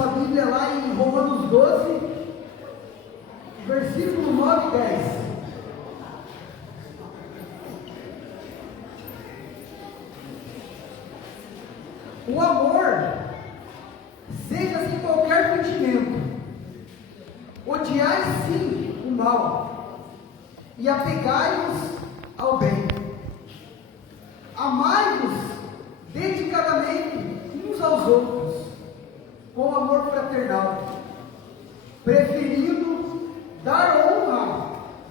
nossa Bíblia lá em Romanos 12, versículo 9 e 10. O amor, seja sem qualquer sentimento, odiai sim o mal, e apegai-vos ao bem. Amai-vos dedicadamente uns aos outros, com amor fraternal, preferindo dar honra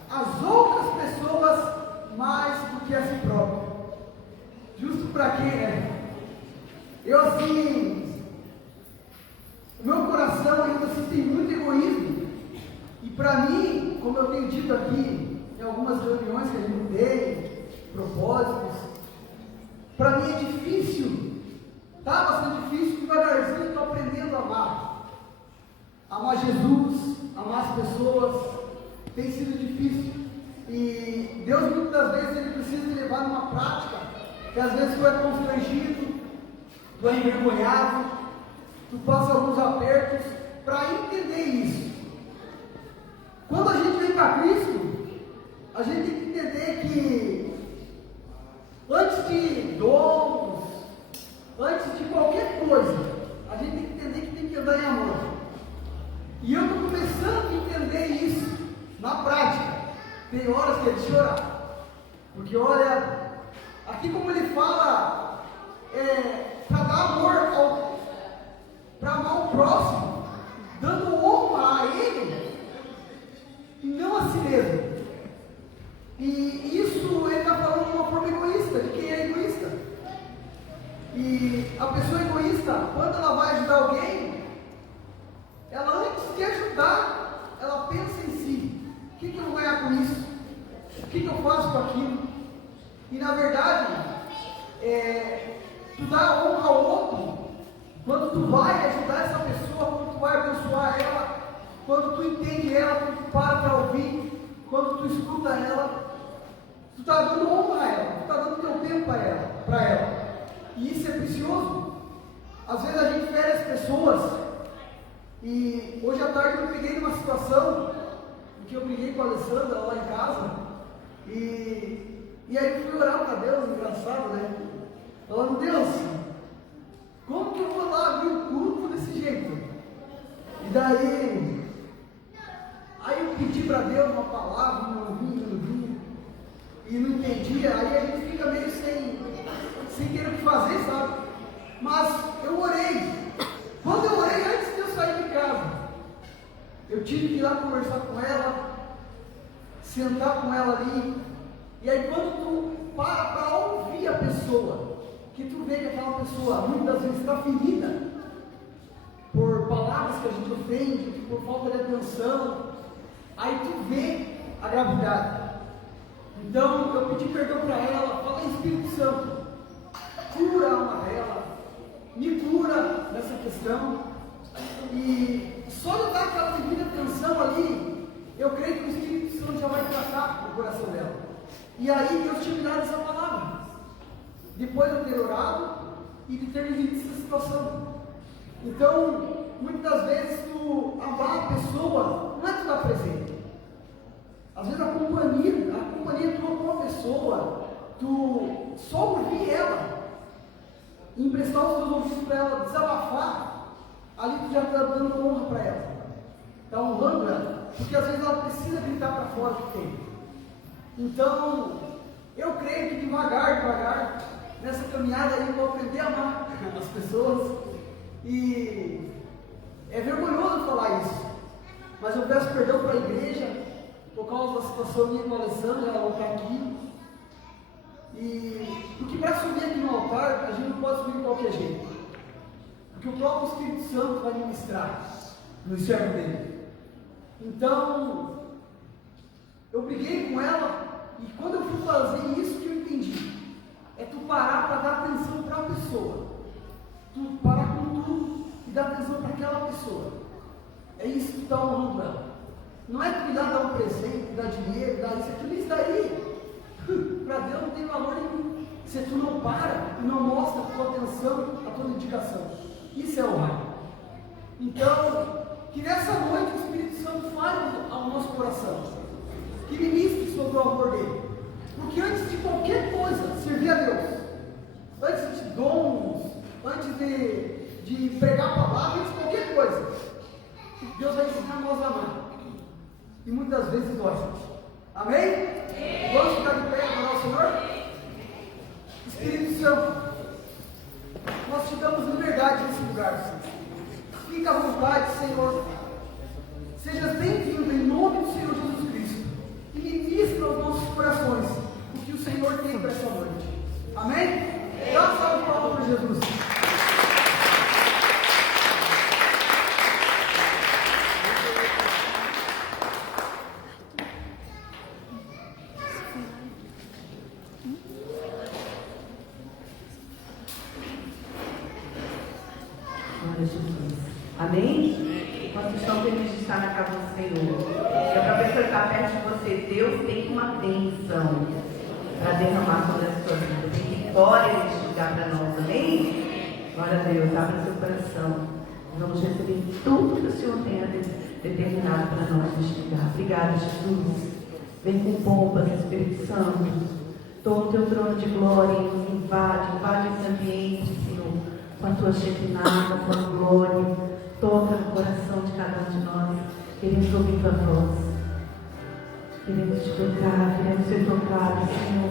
às outras pessoas mais do que a si próprio. Justo para quê, né? Eu assim, o meu coração ainda assim, tem muito egoísmo, e para mim, como eu tenho dito aqui, em algumas reuniões que a gente tem, propósitos, para mim é difícil, está bastante difícil, devagarzinho eu estou aprendendo a amar Jesus, amar as pessoas, tem sido difícil, e Deus muitas das vezes Ele precisa te levar numa prática, que às vezes tu é constrangido, tu é envergonhado, tu passa alguns apertos, para entender isso. Quando a gente vem para Cristo, a gente tem que entender que antes de dons, antes de qualquer coisa, a gente tem que entender que tem que andar em amor. E eu estou começando a entender isso na prática. Tem horas que é de chorar, porque olha, aqui como ele fala, para dar amor, para amar o próximo, dando honra a ele, e não a si mesmo. E isso ele está falando de uma forma egoísta, de quem é egoísta. E a pessoa egoísta, quando ela vai ajudar alguém, ela antes de ajudar, ela pensa em si: o que eu vou ganhar com isso? O que eu faço com aquilo? E na verdade, tu dá honra ao outro quando tu vai ajudar essa pessoa, quando tu vai abençoar ela, quando tu entende ela, quando tu para ouvir, quando tu escuta ela, tu está dando honra a ela, tu está dando teu tempo para ela. E isso é precioso. Às vezes a gente fere as pessoas. E hoje à tarde eu peguei numa situação em que eu briguei com a Alessandra lá em casa. E aí fui orar para Deus, engraçado, né? Falando: Deus, como que eu vou lá abrir o culto desse jeito? E daí eu pedi para Deus uma palavra, não vinha, e não entendia. Aí a gente fica meio sem ter o que fazer, sabe? Mas eu orei. Quando eu orei, antes de eu sair de casa, eu tive que ir lá conversar com ela, sentar com ela ali. E aí quando tu para ouvir a pessoa, que tu vê que aquela pessoa muitas vezes está ferida por palavras que a gente ofende, por falta de atenção, aí tu vê a gravidade. Então eu pedi perdão para ela, falei: Espírito Santo, cura a alma dela, me cura nessa questão. E só de eu dar aquela devida atenção ali, eu creio que o Espírito Santo já vai tratar o coração dela. E aí Deus tinha me dado essa palavra, depois de eu ter orado e de ter vivido essa situação. Então, muitas das vezes tu amar a pessoa não é tu dar presente. Às vezes a companhia tua com a pessoa, tu só ouvir ela, emprestar os teus ouvidos para ela, desabafar, ali tu já está dando honra para ela, está honrando ela, porque às vezes ela precisa gritar para fora o que tem. Então, eu creio que devagar, nessa caminhada aí eu vou aprender a amar as pessoas, e é vergonhoso falar isso, mas eu peço perdão para a igreja, por causa da situação minha com a Alessandra, ela não está aqui, porque para subir aqui no altar, a gente não pode subir de qualquer jeito, porque o próprio Espírito Santo vai ministrar no servo dele. Então, eu briguei com ela, e quando eu fui fazer isso que eu entendi, é tu parar para dar atenção para a pessoa, tu parar com tudo e dar atenção para aquela pessoa, é isso que tu está honrando ela. Não é tu ir lá dar um presente, dar dinheiro, dar isso, aquilo, isso daí, para Deus não tem valor nenhum, se tu não para e não mostra a tua atenção, a tua dedicação. Isso é honrar. Então, Então, que nessa noite o Espírito Santo fale ao nosso coração, que ministre sobre o amor dele, porque antes de qualquer coisa, servir a Deus, antes de dons, antes de pregar a palavra, antes de qualquer coisa, Deus vai ensinar nós a amar, e muitas vezes nós, amém? Vamos ficar de pé para o Senhor? Espírito Santo, nós te damos liberdade nesse lugar, Senhor. Fica à vontade, Senhor. Seja bem-vindo em nome do Senhor Jesus Cristo. E ministra aos nossos corações o que o Senhor tem para essa noite. Amém? Dá uma salva de palmas para Jesus. Amém? Nós estamos felizes de estar na casa do Senhor. Se a pessoa está perto de você, Deus tem uma bênção para derramar sobre a sua vida. Tem vitória neste lugar para nós. Amém? Glória a Deus. Abra seu coração. Vamos receber tudo que o Senhor tem determinado para nós neste lugar. Obrigada, Jesus. Vem com pompa, Espírito Santo. Toma o teu trono de glória e nos invade esse ambiente, Senhor, com a tua Shekinah, com a tua glória. Toca no coração de cada um de nós. Queremos ouvir tua voz. Queremos te tocar, queremos ser tocados, Senhor.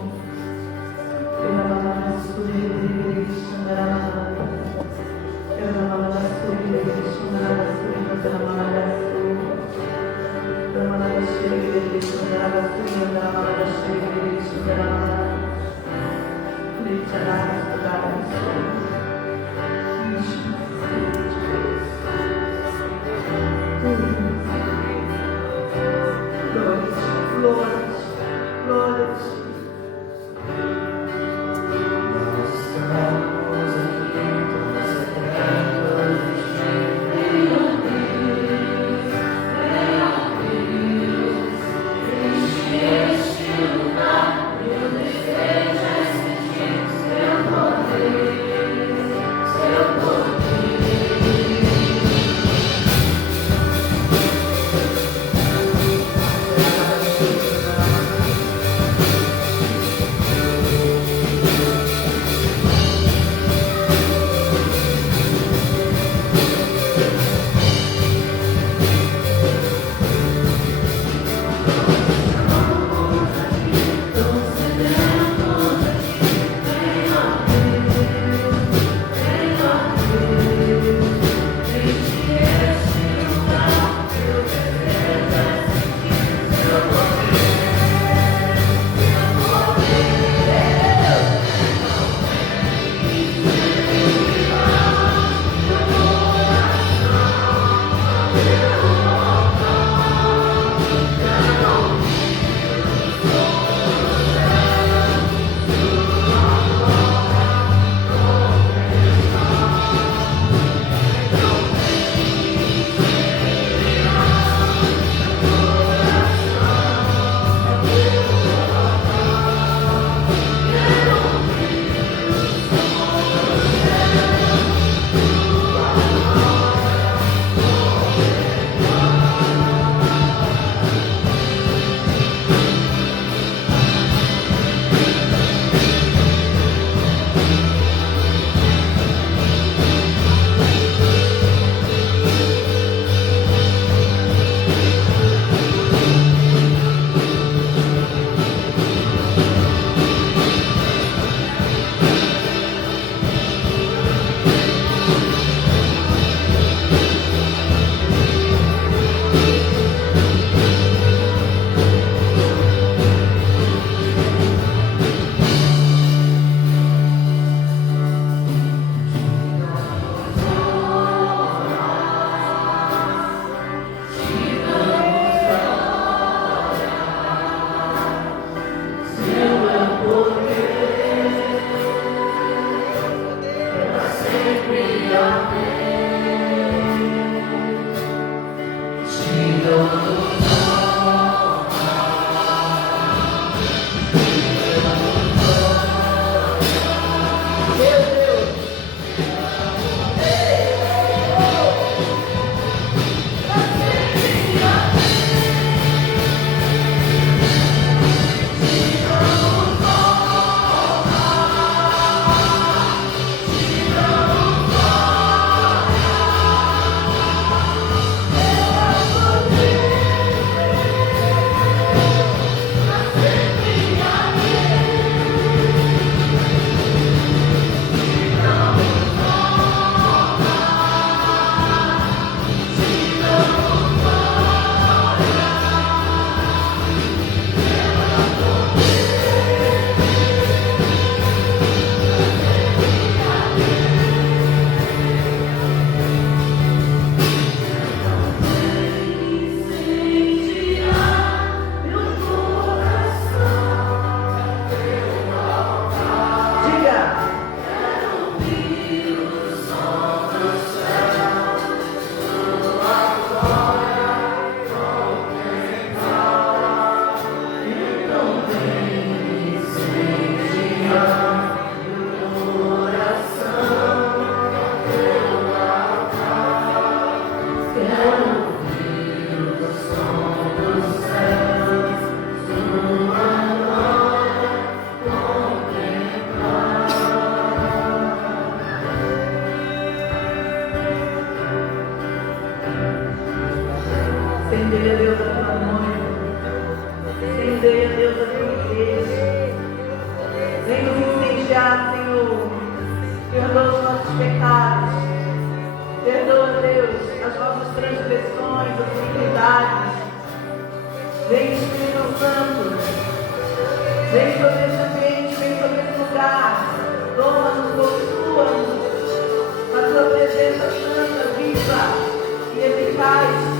Glórias. Estendei, ó Deus, a tua noiva. Estendei, ó Deus, a tua igreja. Vem nos incendiar, Senhor. Perdoa os nossos pecados. Perdoa, Deus, as nossas transgressões, as iniquidades. Vem, Espírito Santo. Vem sobre esse ambiente, vem sobre esse lugar. Toma-nos, possua-nos. A tua presença santa, viva e eficaz.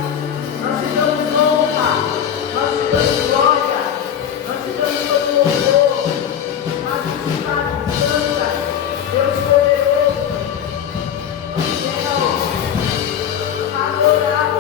Nós te damos honra, nós te damos glória, nós te damos todo o louvor. Majestade santa, Deus poderoso, Senhor, adorado.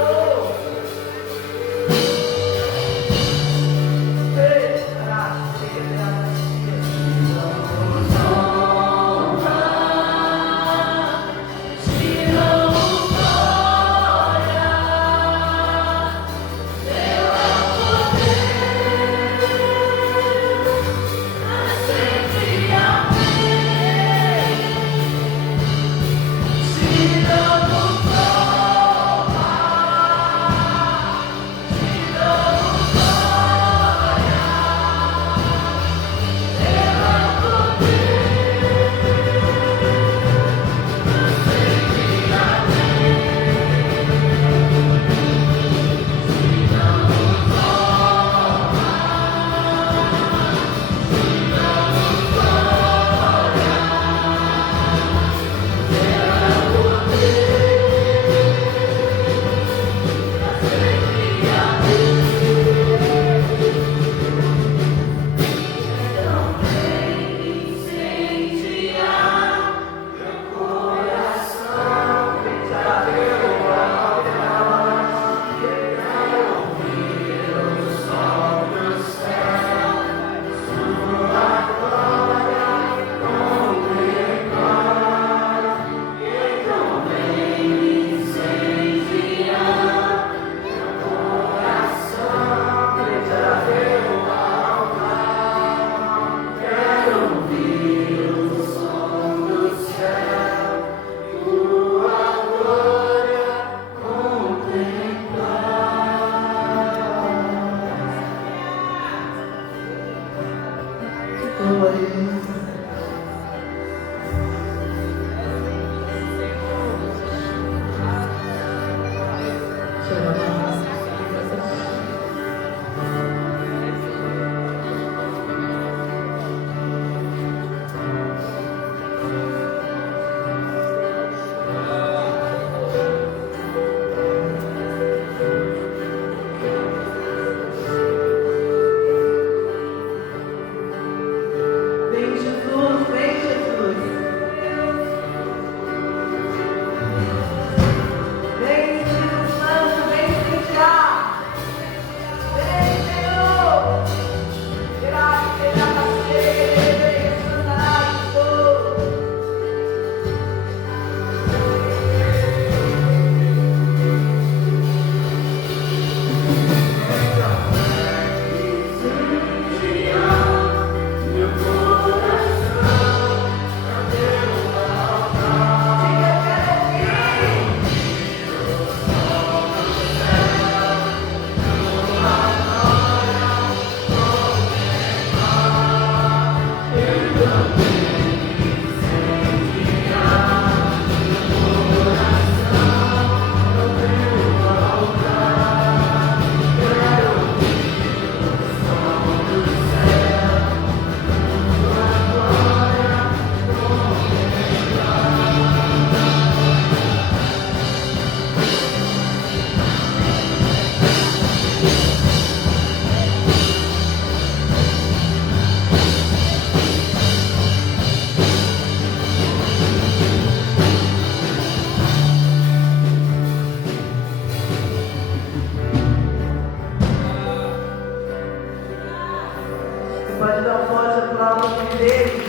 Pode dar um forte aplauso para ele.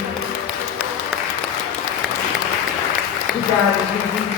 Obrigada, Jesus.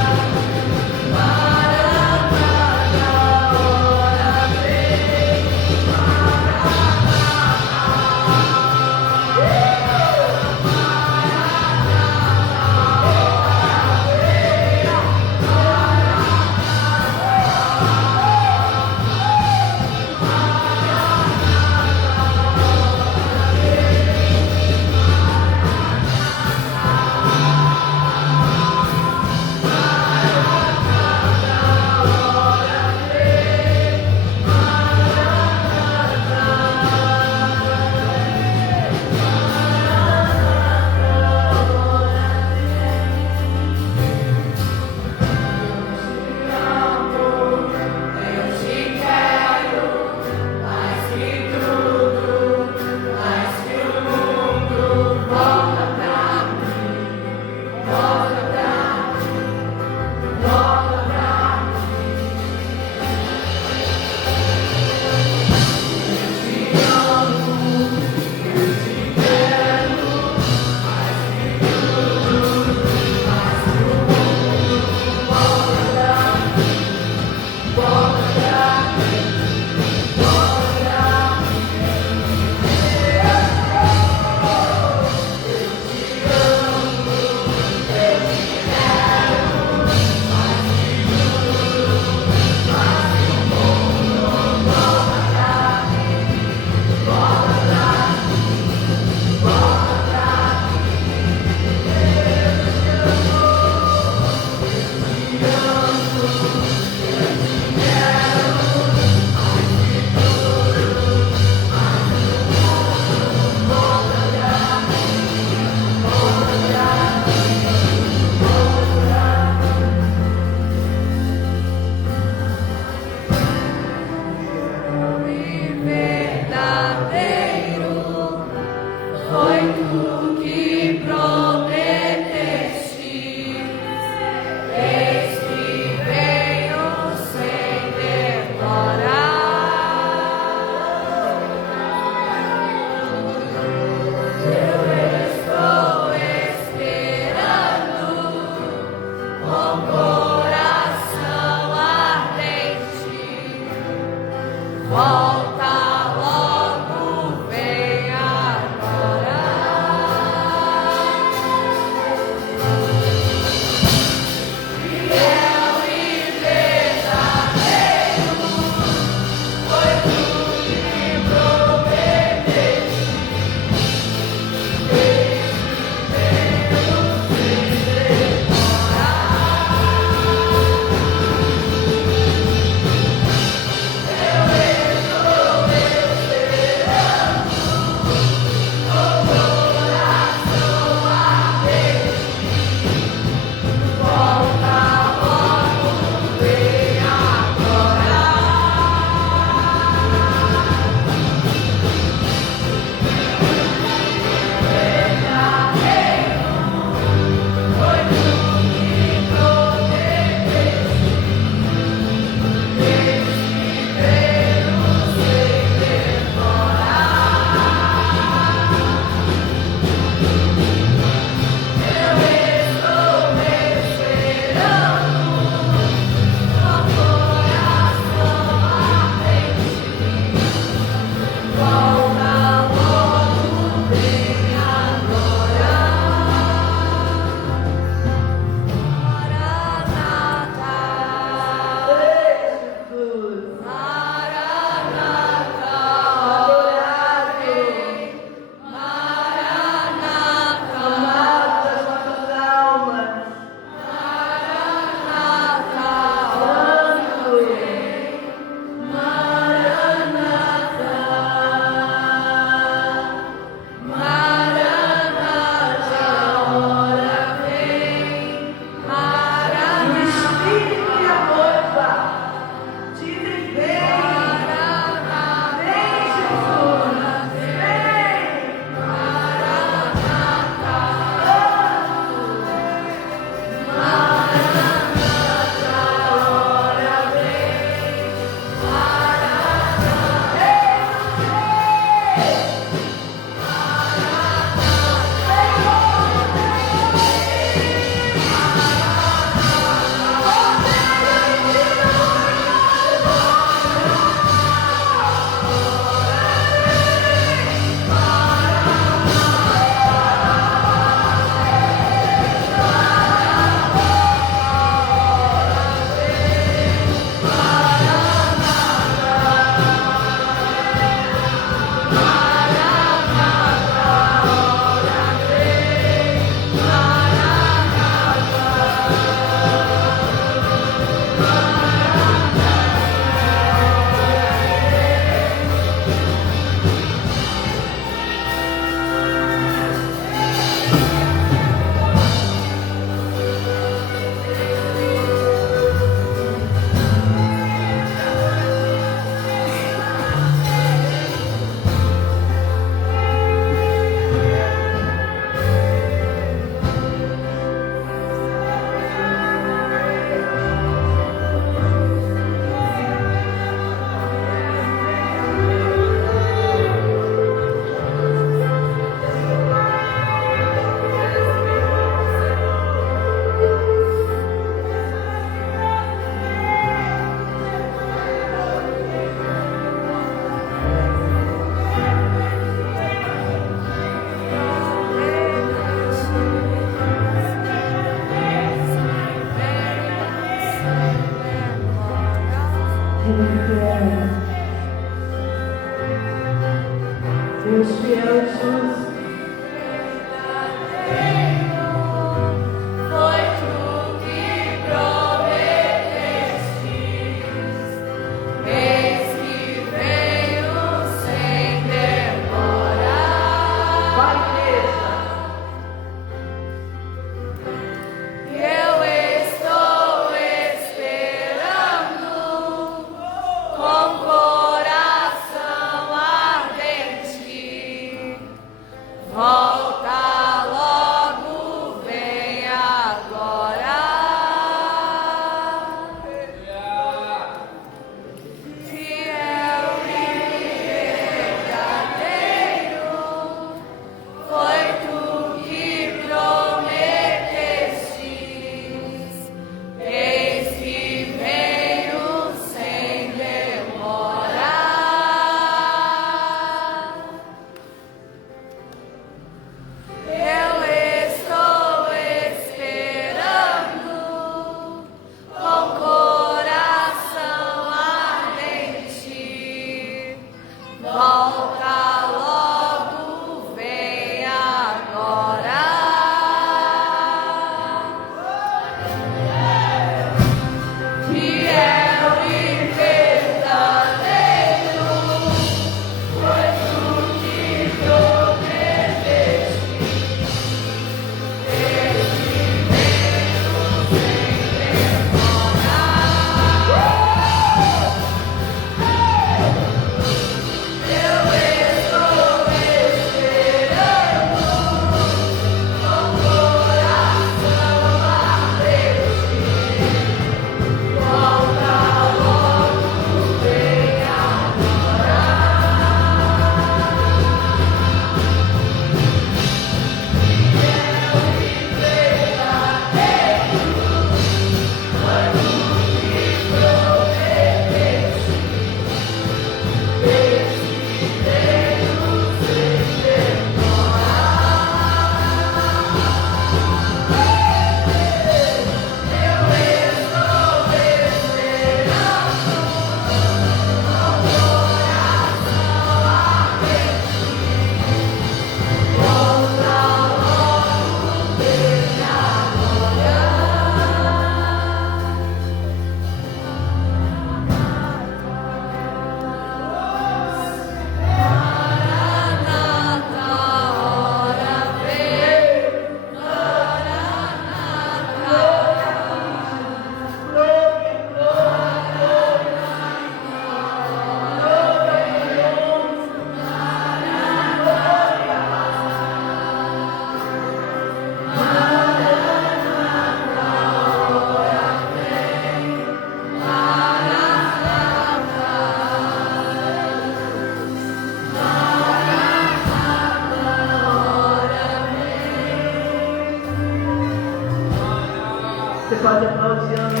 Você pode aplaudir a Deus.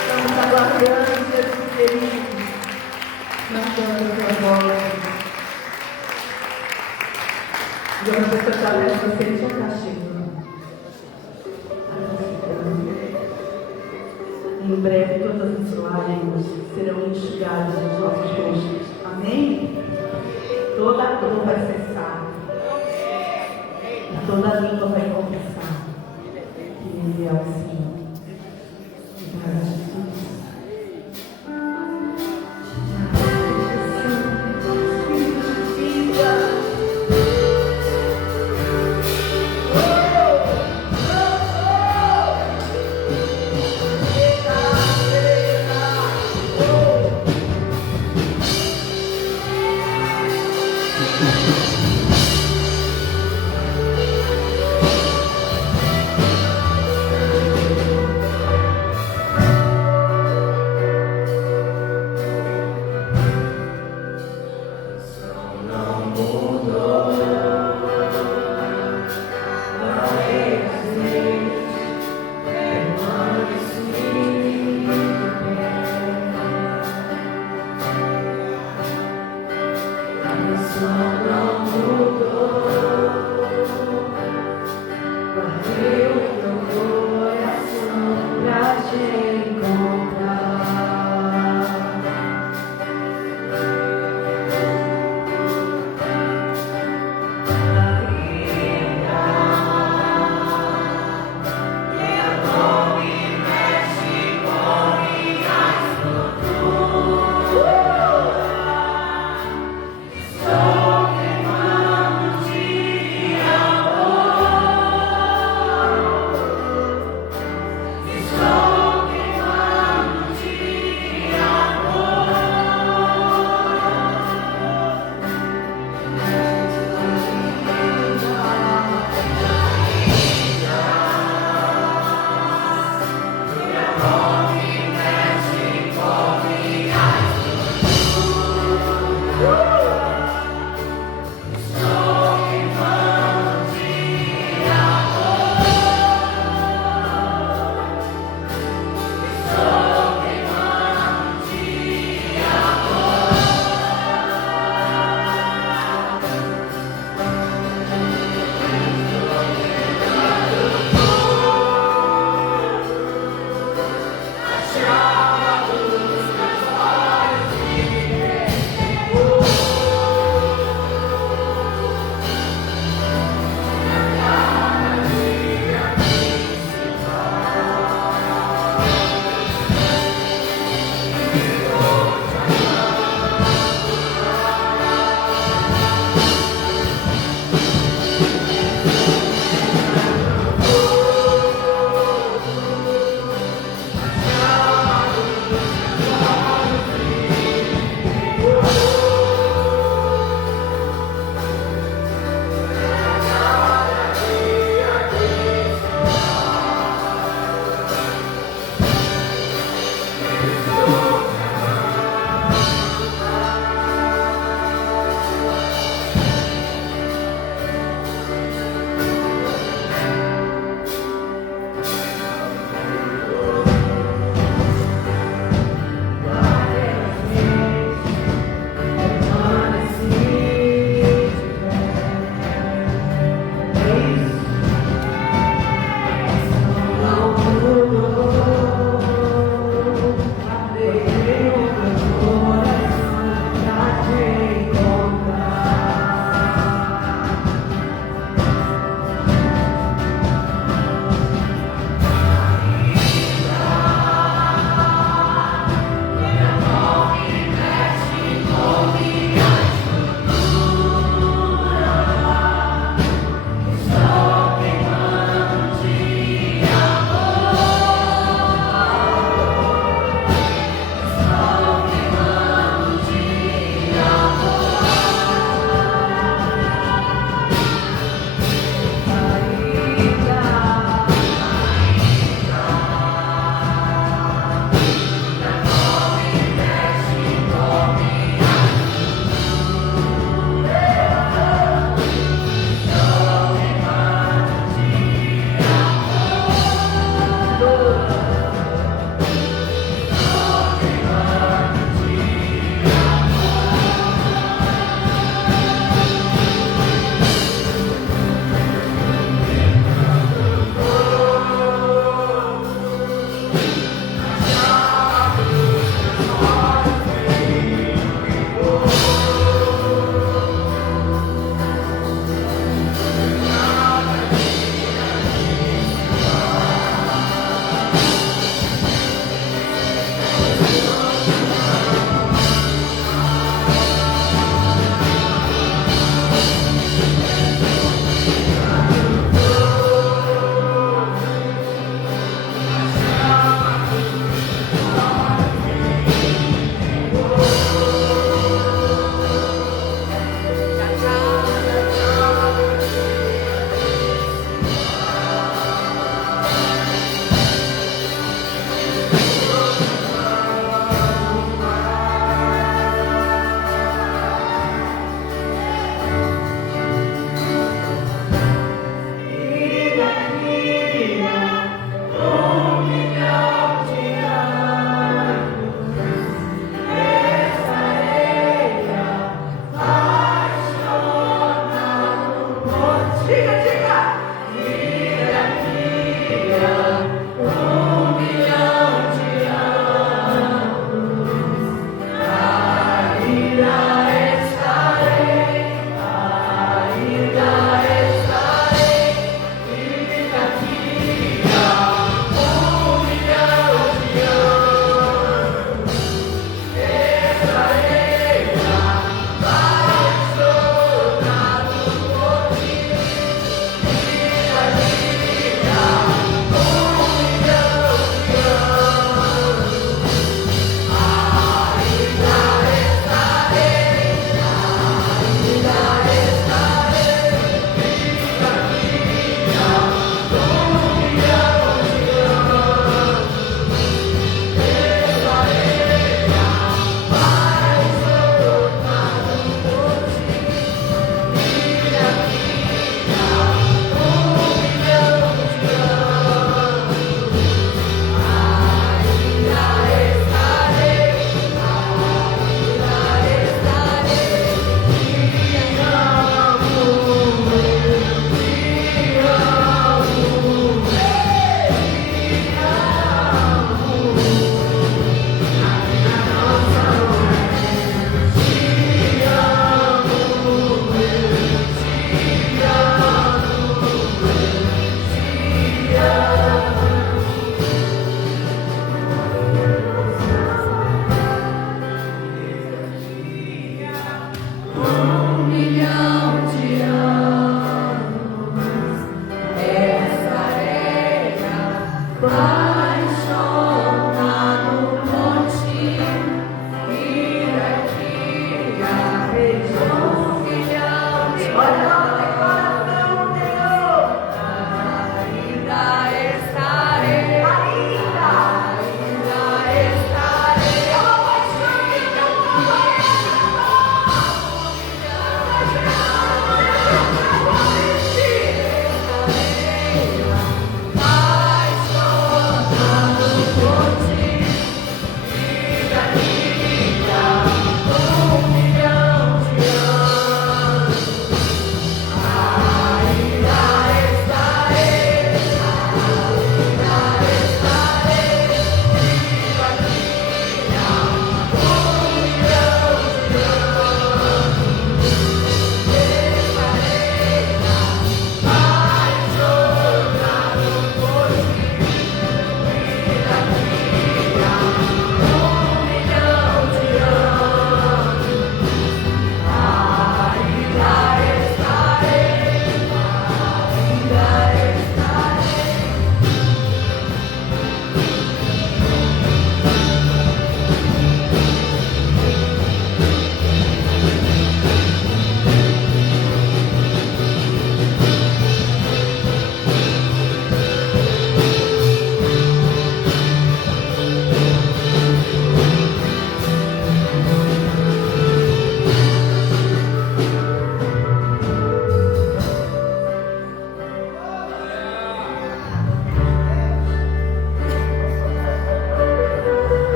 Estamos aguardando, Jesus querido. Cantando a sua voz. E uma pessoa está vendo você já está chegando. Em breve todas as lágrimas serão enxugadas nos nossos rostos. Amém? Toda a dor vai cessar. E toda a língua vai confessar que Ele é o Senhor. Obrigada, Jesus.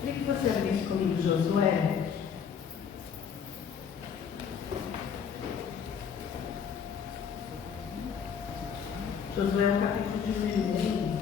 Queria que você abrisse comigo Josué. Josué é o capítulo de número 1.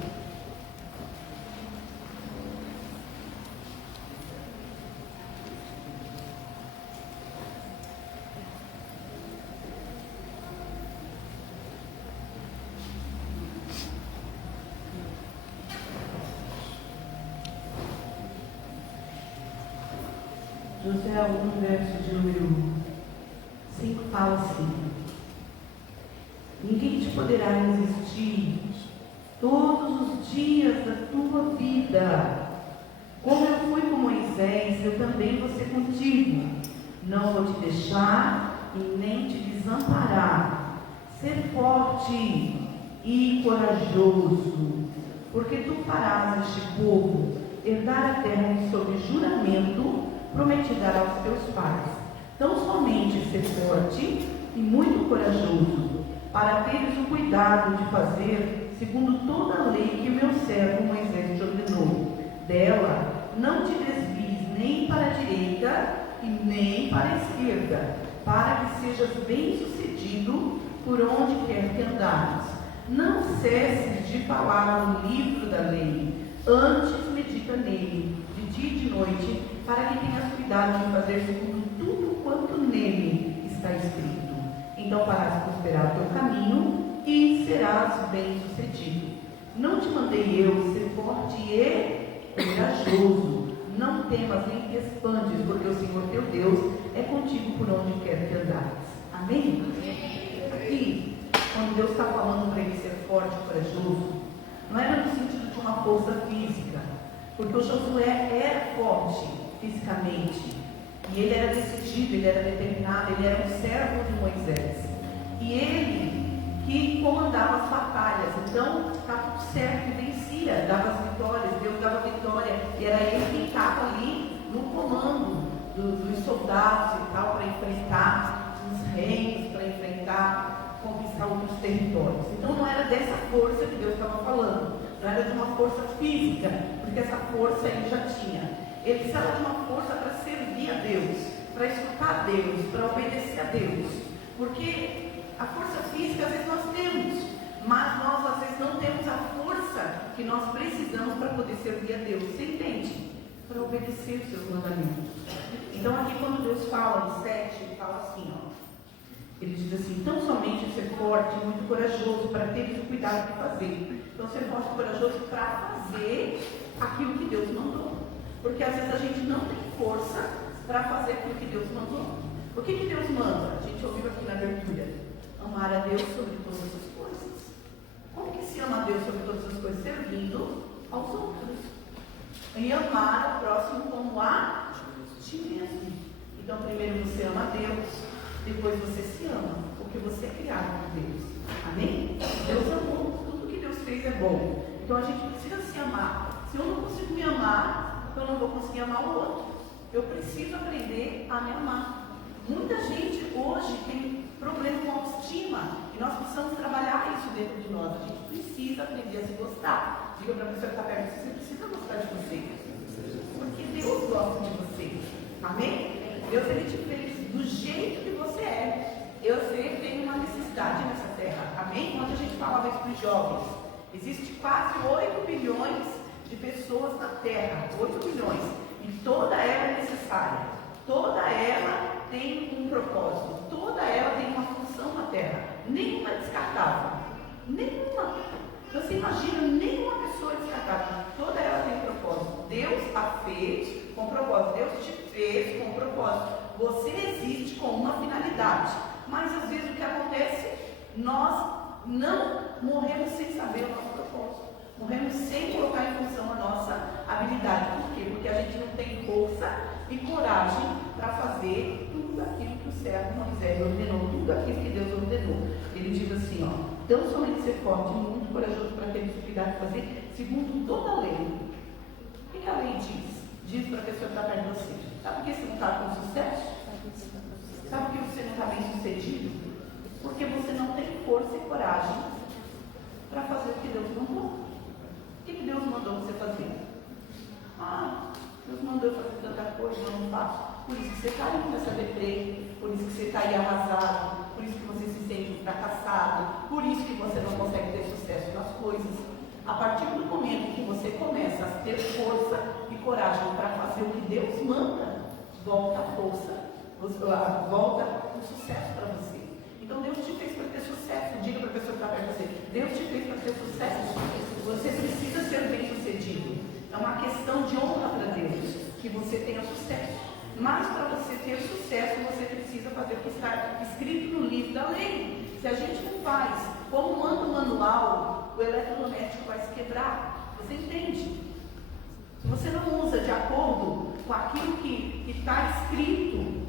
Josué 1, verso de número 5 fala assim: ninguém te poderá resistir todos os dias da tua vida. Como eu fui com Moisés, eu também vou ser contigo. Não vou te deixar e nem te desamparar. Ser forte e corajoso, porque tu farás este povo herdar a terra que sob juramento prometi dar aos teus pais. Tão somente ser forte e muito corajoso, para teres o cuidado de fazer segundo toda a lei que o meu servo Moisés te ordenou. Dela não te desvies nem para a direita e nem para a esquerda, para que sejas bem-sucedido por onde quer que andares. Não cesses de falar no livro da lei, antes medita nele, de dia e de noite, para que tenhas cuidado de fazer segundo tudo quanto nele está escrito. Então farás prosperar o teu caminho e serás bem-sucedido. Não te mandei eu ser forte e corajoso. Não temas nem te espantes, porque o Senhor teu Deus é contigo por onde quer que andares. Amém? Aqui, quando Deus está falando para ele ser forte e corajoso, não era no sentido de uma força física, porque o Josué era forte fisicamente, e ele era decidido, ele era determinado, ele era um servo de Moisés, e ele quis comandava as batalhas. Então, está tudo certo, ele vencia, dava as vitórias, Deus dava vitória, e era ele que estava ali no comando dos soldados e tal, para enfrentar os reinos, para enfrentar, conquistar outros territórios. Então, não era dessa força que Deus estava falando, não era de uma força física, porque essa força ele já tinha. Ele precisava de uma força para servir a Deus, para escutar a Deus, para obedecer a Deus. Porque a força física às vezes nós temos, mas nós às vezes não temos a força que nós precisamos para poder servir a Deus. Você entende? Para obedecer os seus mandamentos. Então aqui quando Deus fala no 7, ele fala assim, ó. Ele diz assim: tão somente ser forte e muito corajoso para teres o cuidado de fazer. Então ser forte e corajoso para fazer aquilo que Deus mandou. Porque às vezes a gente não tem força para fazer aquilo que Deus mandou. O que Deus manda? A gente ouviu aqui na abertura: amar a Deus sobre todas as coisas. Como que se ama a Deus sobre todas as coisas? Servindo aos outros. E amar o próximo como a ti mesmo. Então primeiro você ama a Deus, depois você se ama, porque você é criado por Deus. Amém? Deus amou, tudo que Deus fez é bom. Então a gente precisa se amar. Se eu não consigo me amar, eu não vou conseguir amar o outro. Eu preciso aprender a me amar. Muita gente hoje tem problema com autoestima e nós precisamos trabalhar isso dentro de nós. A gente precisa aprender a se gostar. Diga para a pessoa que está perto: você precisa gostar de você, porque Deus gosta de você. Amém? Deus ele te fez do jeito que você é. Eu sei que tem uma necessidade nessa terra. Amém? Quando a gente falava isso para os jovens, existe quase 8 bilhões de pessoas na terra, 8 bilhões, e toda ela é necessária, toda ela tem um propósito, toda ela tem uma função na terra, nenhuma é descartável, nenhuma. Então você imagina, nenhuma pessoa é descartável, toda ela tem um propósito. Deus a fez com propósito, Deus te fez com propósito, você existe com uma finalidade, mas às vezes o que acontece, nós não morremos sem saber o nosso propósito. Morremos sem colocar em função a nossa habilidade. Por quê? Porque a gente não tem força e coragem para fazer tudo aquilo que o servo Moisés ordenou, tudo aquilo que Deus ordenou. Ele diz assim, ó: tão somente ser forte e muito corajoso para ter cuidado de fazer, segundo toda a lei. O que a lei diz? Diz para a pessoa que está perto de você: sabe por que você não está com sucesso? Sabe por que você não está bem sucedido? Porque você não tem força e coragem para fazer o que Deus mandou. O que Deus mandou você fazer? Deus mandou eu fazer tanta coisa, eu não faço. Por isso que você está aí nessa deprê, por isso que você está aí arrasado, por isso que você se sente fracassado, por isso que você não consegue ter sucesso nas coisas. A partir do momento que você começa a ter força e coragem para fazer o que Deus manda, volta a força, volta o sucesso para você. Então Deus te fez para ter sucesso. Diga para a pessoa que está perto de você: Deus te fez para ter sucesso. Você precisa ser bem sucedido. É uma questão de honra para Deus que você tenha sucesso. Mas para você ter sucesso, você precisa fazer o que está escrito no livro da lei. Se a gente não faz como manda o manual, o eletrodoméstico vai se quebrar. Você entende? Se você não usa de acordo com aquilo que está escrito,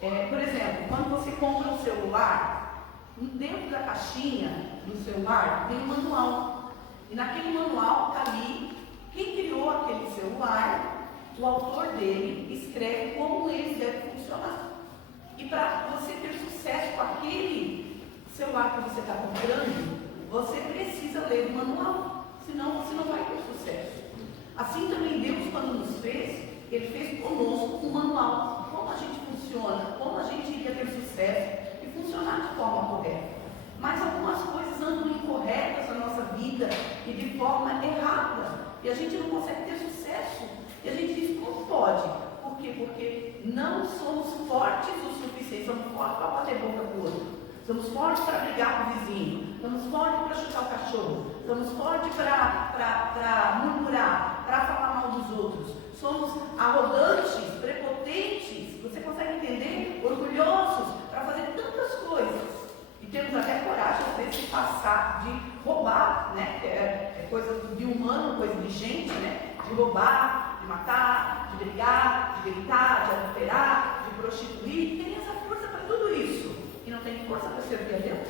por exemplo, quando você compra um celular, dentro da caixinha do celular tem um manual. E naquele manual está ali quem criou aquele celular, o autor dele escreve como ele deve funcionar. E para você ter sucesso com aquele celular que você está comprando, você precisa ler o manual, senão você não vai ter sucesso. Assim também Deus, quando nos fez, Ele fez conosco um manual, como a gente funciona, como a gente iria ter sucesso e funcionar de forma correta. Mas algumas coisas andam incorretas na nossa vida e de forma errada, e a gente não consegue ter sucesso. E a gente diz: como pode? Por quê? Porque não somos fortes o suficiente. Somos fortes para bater boca com o outro, somos fortes para brigar com o vizinho, somos fortes para chutar o cachorro, somos fortes para murmurar, para falar mal dos outros, somos arrogantes, prepotentes, você consegue entender? Orgulhosos, para fazer tantas coisas. E temos até coragem, às vezes, de passar, de roubar, né? É coisa de humano, coisa de gente, né? De roubar, de matar, de brigar, de gritar, de adulterar, de prostituir. Tem essa força para tudo isso. E não tem força para servir a Deus?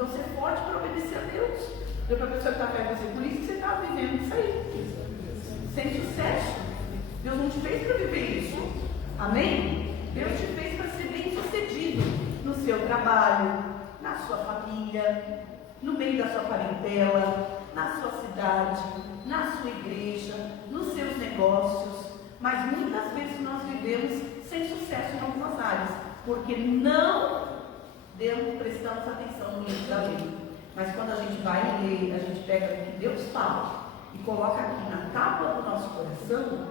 Então, ser forte para obedecer a Deus. Deu para a pessoa que está perto de você, por isso que você está vivendo isso aí. Sem sucesso. Deus não te fez para viver isso. Amém? Deus te fez para ser bem sucedido no seu trabalho, na sua família, no meio da sua parentela, na sua cidade, na sua igreja, nos seus negócios. Mas muitas vezes nós vivemos sem sucesso em algumas áreas, porque não prestamos atenção no livro da lei. Mas quando a gente vai ler, a gente pega o que Deus fala e coloca aqui na tábua do nosso coração,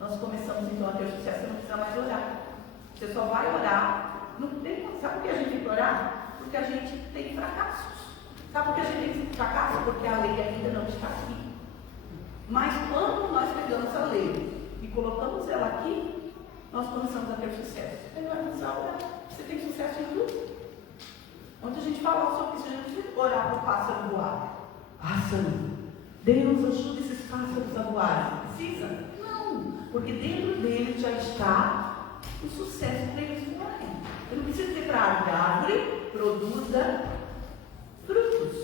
nós começamos então a ter sucesso. Você não precisa mais orar. Você só vai orar. Não tem, sabe por que a gente tem que orar? Porque a gente tem fracassos. Sabe por que a gente tem fracasso? Porque a lei ainda não está aqui. Mas quando nós pegamos a lei e colocamos ela aqui, nós começamos a ter sucesso. Você vai começar a orar. Você tem sucesso em tudo. Ontem a gente falava sobre isso. A gente precisa orar para o pássaro voar. Pássaro, Deus ajuda esses pássaros a voar. Precisa? Não. Porque dentro dele já está o sucesso para eles voarem. Eu não preciso dizer para a árvore produza frutos.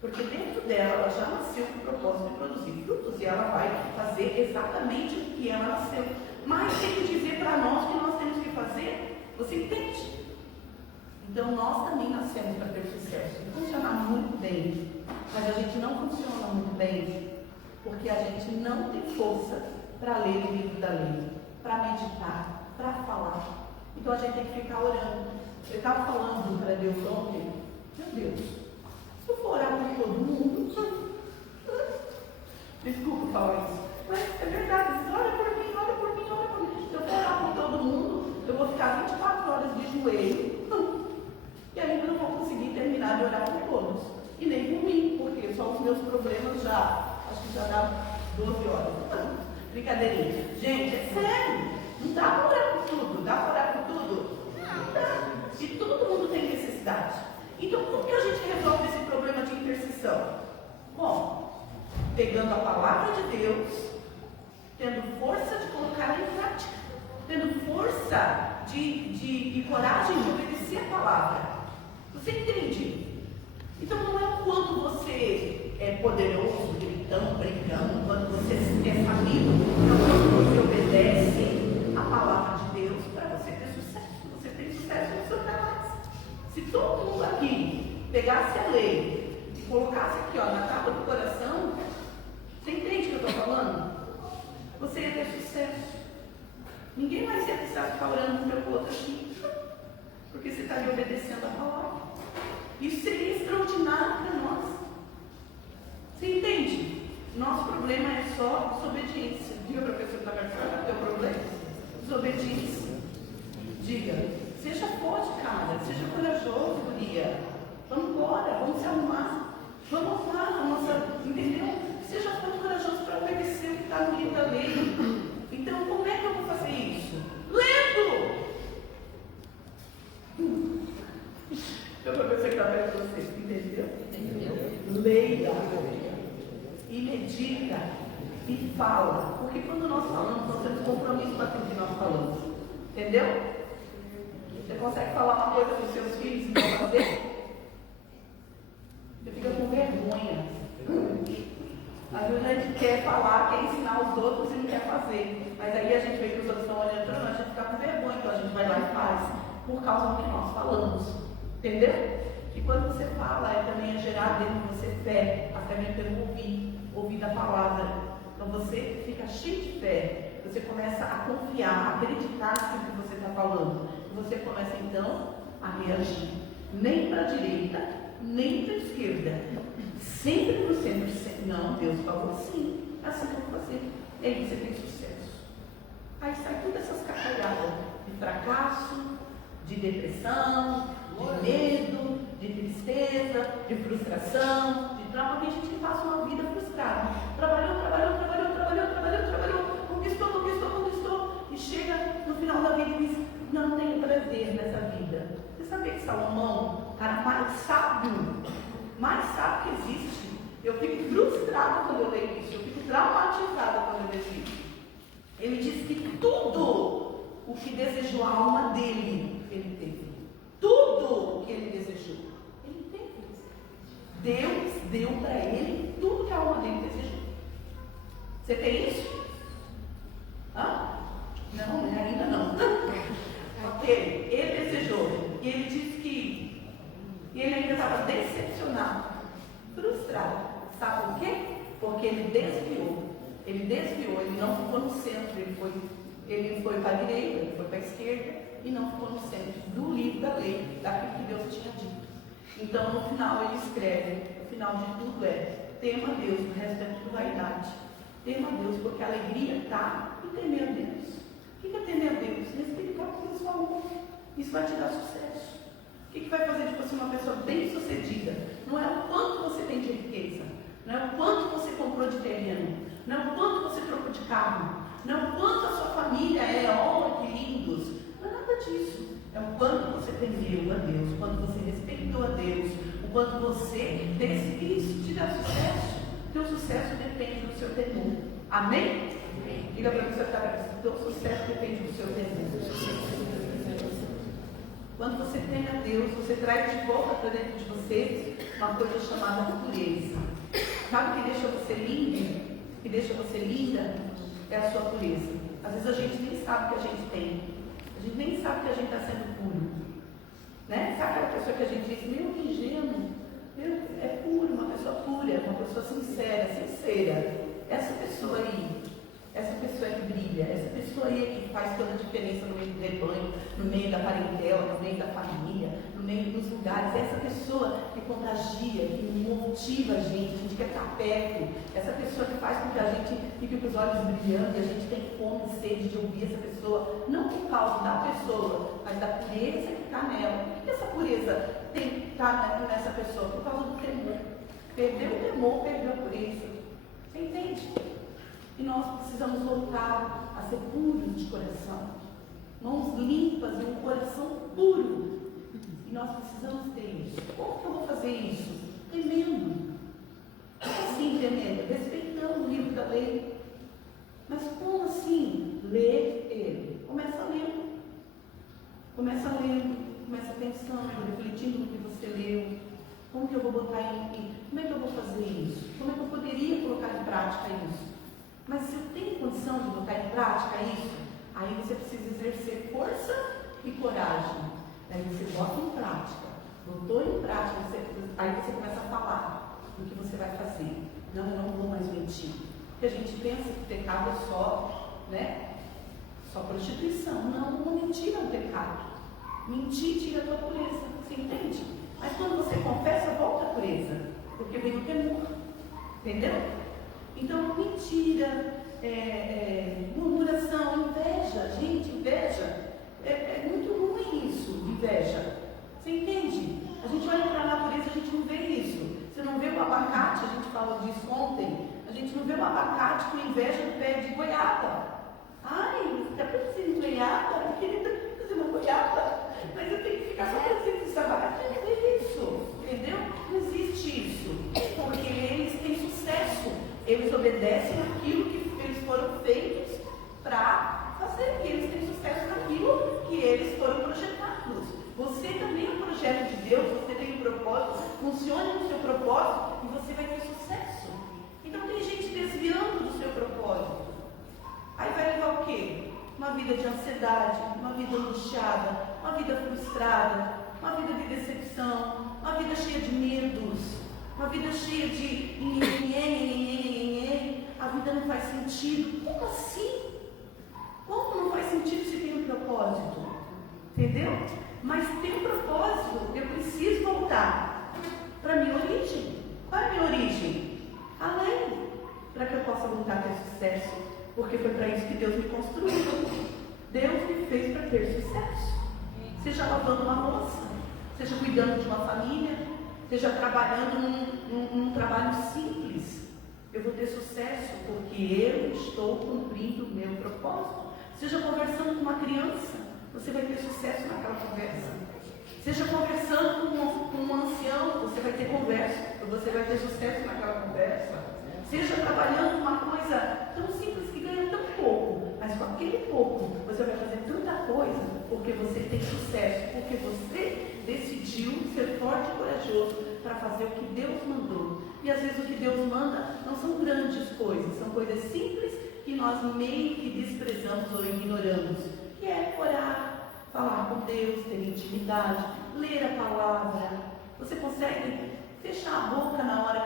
Porque dentro dela ela já nasceu com o propósito de produzir frutos. E ela vai fazer exatamente o que ela nasceu. Mas tem que dizer para nós o que nós temos que fazer. Você entende? Então nós também nascemos para ter sucesso. E funcionar muito bem. Mas a gente não funciona muito bem porque a gente não tem força para ler o livro da lei, para meditar, para falar. Então a gente tem que ficar orando. Eu estava falando para Deus ontem, meu Deus, se eu for orar por todo mundo, desculpa falar isso, mas é verdade, olha por mim, olha por mim, olha por mim. Se eu for orar por todo mundo, eu vou ficar 24 horas de joelho, e ainda não vou conseguir terminar de orar por todos. E nem por mim, porque só os meus problemas já, acho que já dá 12 horas. Brincadeirinha. Gente, é sério. Não dá para orar por tudo. Dá para orar por tudo? Não dá. E todo mundo tem necessidade. Então, como que a gente resolve esse problema de intercessão? Bom, pegando a palavra de Deus, tendo força de colocar em prática, tendo força e coragem de obedecer a palavra. Você entende? Então não é quando você é poderoso, gritando, brincando, quando você é sabido, não é quando você obedece a palavra de Deus para você ter sucesso. Você tem sucesso no seu trabalho. Se todo mundo aqui pegasse a lei e colocasse aqui na tábua do coração, você entende o que eu estou falando? Você ia ter sucesso. Ninguém mais ia precisar ficar orando um pelo outro aqui, porque você estaria obedecendo a palavra. Isso seria extraordinário para nós. Você entende? Nosso problema é só desobediência. Diga para a pessoa que está perto, teu problema? Desobediência. Diga, seja forte, cara, seja corajoso, guria. Vamos embora, vamos se arrumar. Vamos lá, entendeu? Seja forte e corajoso para obedecer o que está no livro da lei. Então, como é que eu vou fazer isso? Lendo! Eu vou ver se está perto de você, entendeu? Leia e medita e fala, porque quando nós falamos, nós temos compromisso com aquilo que nós falamos, entendeu? Você consegue falar uma coisa para os seus filhos e não fazer? Você fica com vergonha. Às vezes a gente quer falar, quer ensinar os outros e não quer fazer, mas aí a gente vê que os outros estão olhando para nós, a gente fica com vergonha, então a gente vai lá e faz, por causa do que nós falamos. Entendeu? E quando você fala, também é gerar dentro de você fé, a fé vem pelo ouvir da palavra. Então você fica cheio de fé, você começa a confiar, a acreditar naquilo que você está falando. E você começa então a reagir, nem para a direita, nem para a esquerda, sempre para o centro. Não, Deus falou assim, assim que eu vou fazer. E aí você tem sucesso. Aí sai todas essas caralhadas de fracasso, de depressão, de medo, de tristeza, de frustração, de trauma, que a gente passa uma vida frustrada. Trabalhou, conquistou, e chega no final da vida e diz, não tenho prazer nessa vida. Você sabia que Salomão, o cara mais sábio que existe, eu fico frustrada quando eu leio isso, eu fico traumatizada quando eu leio isso. Ele diz que tudo o que desejou a alma dele, ele teve. Tudo o que ele desejou, ele teve. Deus deu para ele tudo que a alma dele desejou. Você tem isso? Não, ainda não. Ok, ele desejou. E ele disse que ele ainda estava decepcionado, frustrado. Sabe por quê? Porque ele desviou. Ele não ficou no centro, ele foi para a direita, ele foi para a esquerda e não ficou no centro do livro da lei, daquilo que Deus tinha dito. Então, no final, ele escreve, o final de tudo é: tema a Deus, o resto é tudo vaidade. Tema a Deus, porque a alegria está em temer a Deus. O que é temer a Deus? Respeitar o que Deus falou. Isso vai te dar sucesso. O que vai fazer de você uma pessoa bem-sucedida? Não é o quanto você tem de riqueza, não é o quanto você comprou de terreno, não é o quanto você trocou de carro, não é o quanto a sua família é, que lindos. Não é nada disso. É o quanto você temeu a Deus, o quanto você respeitou a Deus, o quanto você decidiu. Isso te dá sucesso. Teu sucesso depende do seu temor. Amém? Diga para você que está perto. Teu sucesso depende do seu temor. Quando você teme a Deus, você traz de volta para dentro de você uma coisa chamada pureza. Sabe o que deixa você lindo? O que deixa você linda é a sua pureza. Às vezes a gente nem sabe o que a gente tem. A gente nem sabe que a gente está sendo puro. Né? Sabe aquela pessoa que a gente diz, meu, que ingênuo, é puro, uma pessoa pura, uma pessoa sincera. Essa pessoa aí, essa pessoa que brilha, essa pessoa aí é que faz toda a diferença no meio do rebanho, no meio da parentela, no meio da família, no meio dos lugares. Essa pessoa que contagia, que motiva a gente quer estar perto. Essa pessoa que faz com que a gente fique com os olhos brilhando e a gente tem fome e sede de ouvir essa pessoa, não por causa da pessoa, mas da pureza que está nela. Por que essa pureza tem que estar nessa pessoa? Por causa do temor. Perdeu o temor, perdeu a pureza. Você entende? E nós precisamos voltar a ser puros de coração, mãos limpas e um coração puro. E nós precisamos ter isso. Como que eu vou fazer isso? Temendo. Assim, temendo, respeitando o livro da lei. Mas como assim? Ler ele. Começa lendo. Começa pensando, refletindo no que você leu. Como que eu vou botar em... Como é que eu vou fazer isso? Como é que eu poderia colocar em prática isso? Mas se eu tenho condição de botar em prática isso, aí você precisa exercer força e coragem. Aí você bota em prática. Botou em prática, aí você começa a falar do que você vai fazer. Não, eu não vou mais mentir. Porque a gente pensa que pecado é só, só prostituição. Não, mentir é um pecado. Mentir tira a tua pureza. Você entende? Mas quando você confessa, volta a pureza. Porque vem o temor. Entendeu? Então, mentira, murmuração, inveja. Gente, inveja. É muito ruim isso, inveja. Você entende? A gente olha para a natureza, a gente não vê isso. Você não vê o abacate, a gente falou disso ontem. A gente não vê o abacate com inveja no pé de goiaba. Ai, você está produzindo goiaba? Eu queria fazer uma goiaba. Mas eu tenho que ficar só produzindo esse abacate. Não é isso, entendeu? Não existe isso. Porque eles têm sucesso. Eles obedecem aquilo que eles foram feitos para fazer. E eles têm sucesso naquilo que eles foram projetados. Você também é um projeto de Deus. Você tem um propósito. Funcione no seu propósito e você vai ter sucesso. Então tem gente desviando do seu propósito. Aí vai levar o quê? Uma vida de ansiedade, uma vida angustiada, uma vida frustrada, uma vida de decepção, uma vida cheia de medos, uma vida cheia de a vida não faz sentido. Como assim? Como não faz sentido se tem um propósito? Entendeu? Mas tem um propósito, eu preciso voltar para a minha origem. Qual é a minha origem? A lei, para que eu possa voltar a ter sucesso. Porque foi para isso que Deus me construiu. Deus me fez para ter sucesso. Seja lavando uma louça, seja cuidando de uma família, seja trabalhando num trabalho simples. Eu vou ter sucesso porque eu estou cumprindo o meu propósito. Seja conversando com uma criança, você vai ter sucesso naquela conversa. Seja conversando com um ancião, você vai ter conversa, você vai ter sucesso naquela conversa. Seja trabalhando uma coisa tão simples que ganha tão pouco, mas com aquele pouco você vai fazer tanta coisa porque você tem sucesso, porque você decidiu ser forte e corajoso para fazer o que Deus mandou. E às vezes o que Deus manda não são grandes coisas, são coisas simples que nós meio que desprezamos ou ignoramos. Que é orar, falar com Deus, ter intimidade, ler a palavra. Você consegue fechar a boca na hora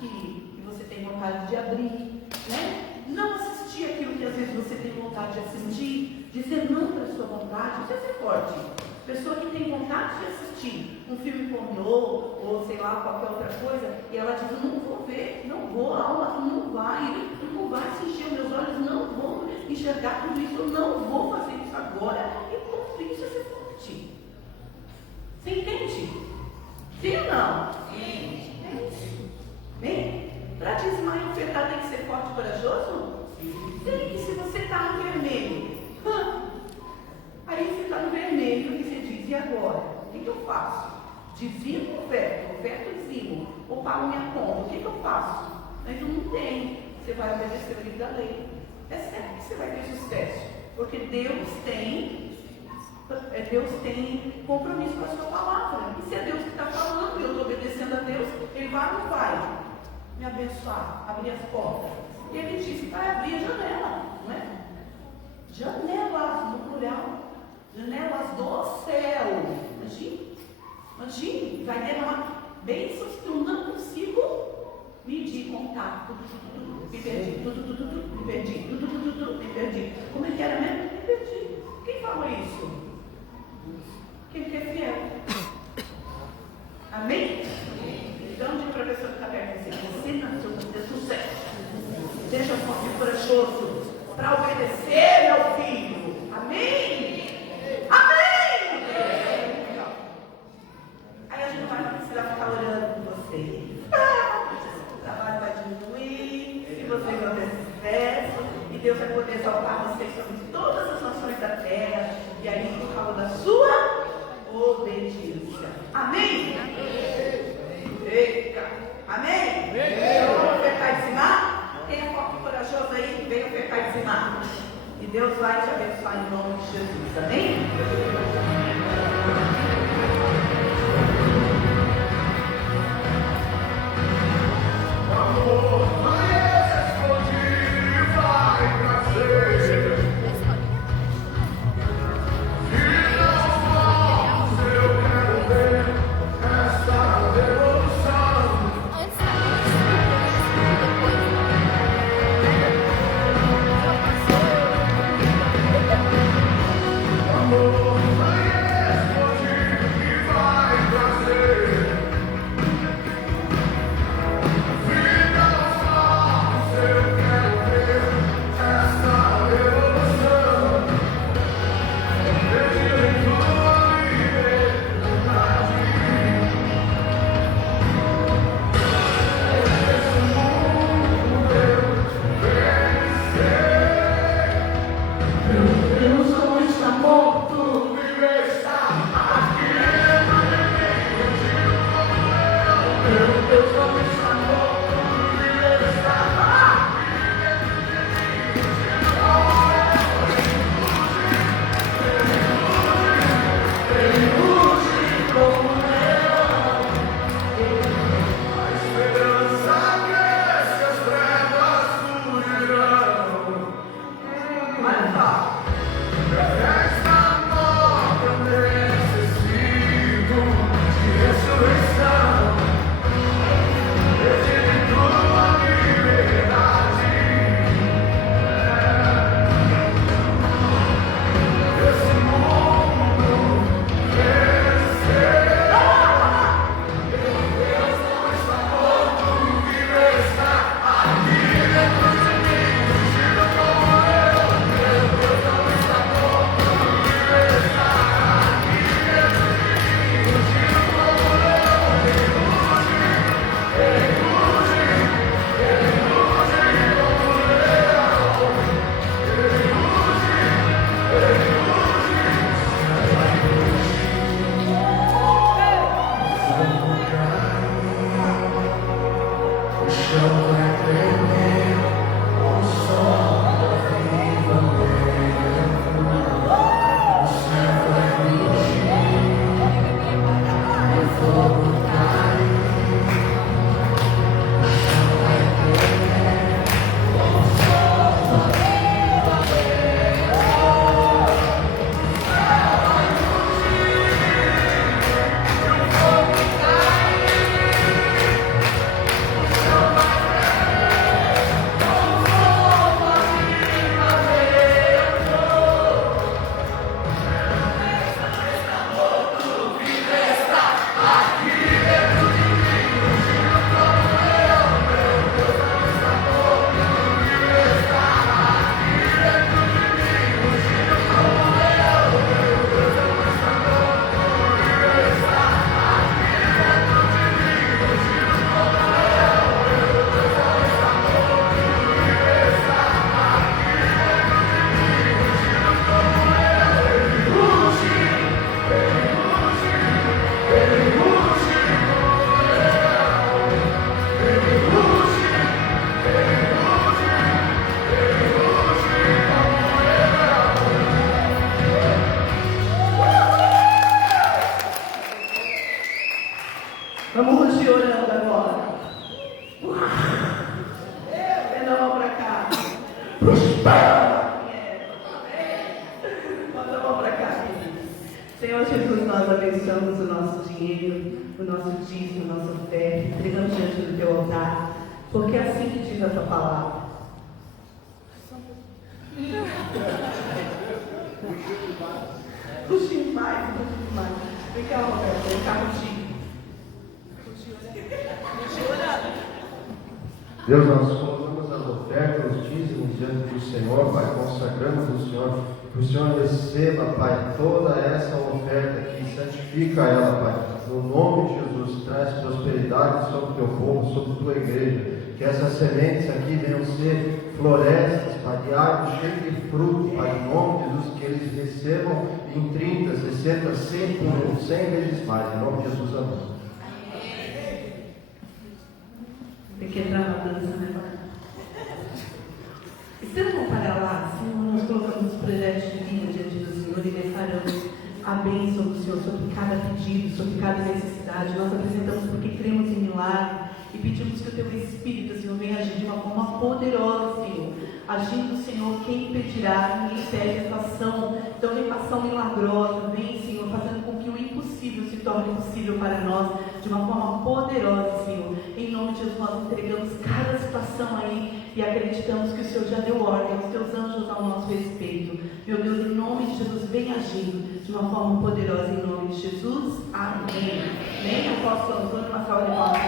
que você tem vontade de abrir, né? Não assistir aquilo que às vezes você tem vontade de assistir, dizer não para a sua vontade, isso é ser forte. Pessoa que tem vontade de assistir um filme pornô, ou sei lá, qualquer outra coisa, e ela diz, não vou ver, não vou, a alma não vai assistir, meus olhos não vão enxergar tudo isso, eu não vou fazer isso agora, e pronto, isso é ser forte. Você entende? Sim ou não? Sim. É isso. Bem, para dizimar e ofertar tem que ser forte e corajoso? Sim. E se você está no vermelho? Aí você está no vermelho e você diz, e agora? O que eu faço? Dizimo ou oferto ou dizimo? Ou pago minha conta? O que eu faço? Mas não tem. Você vai obedecer o livro da lei. É certo que você vai ter sucesso. Porque Deus tem compromisso com a sua palavra. E se é Deus que está falando e eu estou obedecendo a Deus, Ele vai ou não vai me abençoar, abrir as portas? E Ele disse, vai abrir a janela, não é? Janelas, no plural. Janelas do céu. Imagine, vai derramar bênçãos que eu não consigo medir, contar. Me perdi. Como é que era mesmo? Me perdi. Quem falou isso? Quem que é fiel? Amém? Então, diga para a pessoa que está perto assim, você nasceu para ter sucesso. Seja forte e corajoso para obedecer ao filho. Amém? Amém! Aí a gente não vai precisar ficar orando por você. O trabalho vai diminuir, e vocês vão ter sucesso, e Deus vai poder exaltar vocês sobre todas as nações da terra, e aí por causa da sua obediência. Amém? Eita! Amém? Vamos ofertar e dizimar? Quem é forte e corajoso aí, vem ofertar e dizimar. E Deus vai te abençoar em nome de Jesus. Amém? Bota a mão para cá. Senhor Jesus, nós abençoamos o nosso dinheiro, o nosso dízimo, a nossa oferta, entregamos diante do teu altar, porque é assim que diz a tua palavra. Puxinho mais. Vem cá, Roberto, vem cá contigo. Deus, nós colocamos as ofertas, os dízimos diante do Senhor, Pai, consagramos o Senhor, que o Senhor receba, Pai, toda essa oferta aqui, santifica ela, Pai, no nome de Jesus, traz prosperidade sobre o teu povo, sobre a tua igreja, que essas sementes aqui venham ser florestas, Pai, de árvores cheias de fruto, Pai, em nome de Jesus, que eles recebam em 30, 60, 100 vezes mais, em nome de Jesus, amém. Tem que entrar na dança, né, Pai? E se eu não parar lá, Senhor, nós colocamos os projetos de vida diante do Senhor e declaramos a bênção do Senhor sobre cada pedido, sobre cada necessidade. Nós apresentamos porque cremos em milagre e pedimos que o Teu Espírito, Senhor, venha agir de uma forma poderosa, Senhor. Agindo, Senhor, quem impedirá, ninguém impede essa ação. Então, vem uma ação milagrosa, vem, Senhor, fazendo com que o impossível se torne possível para nós, de uma forma poderosa, Senhor. Em nome de Jesus, nós entregamos cada situação aí e acreditamos que o Senhor já deu ordem aos Teus anjos ao nosso respeito. Meu Deus, em nome de Jesus, vem agindo de uma forma poderosa, em nome de Jesus. Amém. Amém. Apóstolo Antônio, uma salva de palmas.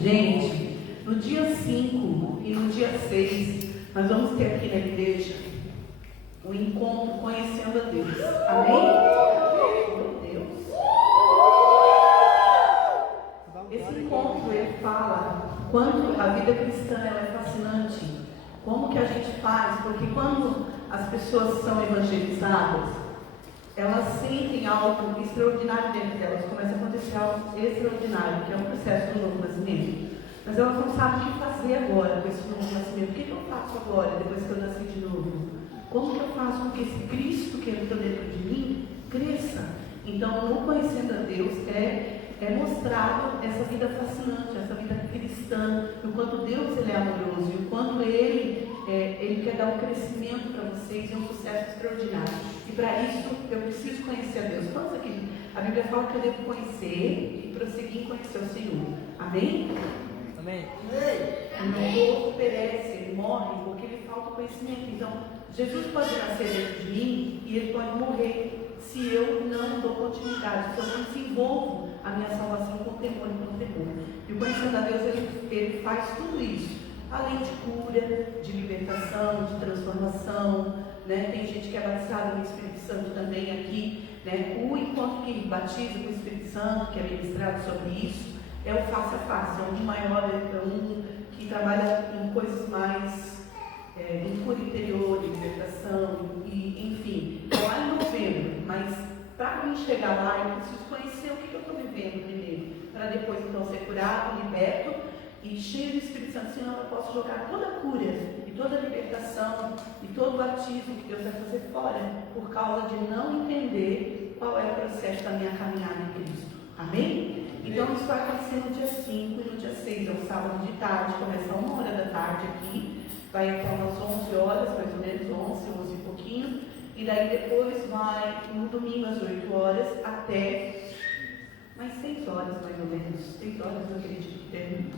Gente, no dia 5 e no dia 6, nós vamos ter aqui na igreja um encontro conhecendo a Deus. Amém? Meu Deus. Esse encontro, ele fala quanto a vida cristã ela é fascinante. Como que a gente faz? Porque quando as pessoas são evangelizadas, elas sentem algo extraordinário dentro delas, começa a acontecer algo extraordinário, que é um processo do novo nascimento. Mas elas não sabem o que fazer agora com esse novo nascimento. O que eu faço agora, depois que eu nasci de novo? Como que eu faço com que esse Cristo que entrou dentro de mim cresça? Então, no Conhecendo a Deus é mostrado essa vida fascinante, essa vida cristã, o quanto Deus ele é amoroso, e o quanto Ele quer dar um crescimento para vocês e um sucesso extraordinário. E para isso, eu preciso conhecer a Deus. Quantos aqui? A Bíblia fala que eu devo conhecer e prosseguir em conhecer o Senhor. Amém? Amém. O meu povo perece, ele morre porque ele falta conhecimento. Então, Jesus pode nascer dentro de mim e ele pode morrer se eu não dou continuidade, se eu não desenvolvo a minha salvação com temor e com temor. E o Conhecendo a Deus, ele faz tudo isso, além de cura, de libertação, de transformação, né? Tem gente que é batizada no Espírito Santo também aqui, né? O encontro que batiza com o Espírito Santo, que é ministrado sobre isso, é o face a face, é um maior, é um que trabalha em coisas mais em cura interior, de libertação, e, enfim, é lá em novembro, mas para mim chegar lá, eu preciso conhecer o que eu estou vivendo primeiro, para depois então ser curado, liberto e cheio do Espírito Santo, senão eu posso jogar toda a cura e toda a libertação e todo o batismo que Deus vai fazer fora, por causa de não entender qual é o processo da minha caminhada em Cristo. Amém? Então isso vai acontecer no dia 5 e no dia 6, é um sábado de tarde, começa a 1 hora da tarde aqui, vai até umas 11 horas, mais ou menos 11 e pouquinho, e daí depois vai no domingo às 8 horas até mais 6 horas, mais ou menos, 6 horas eu acredito que termina,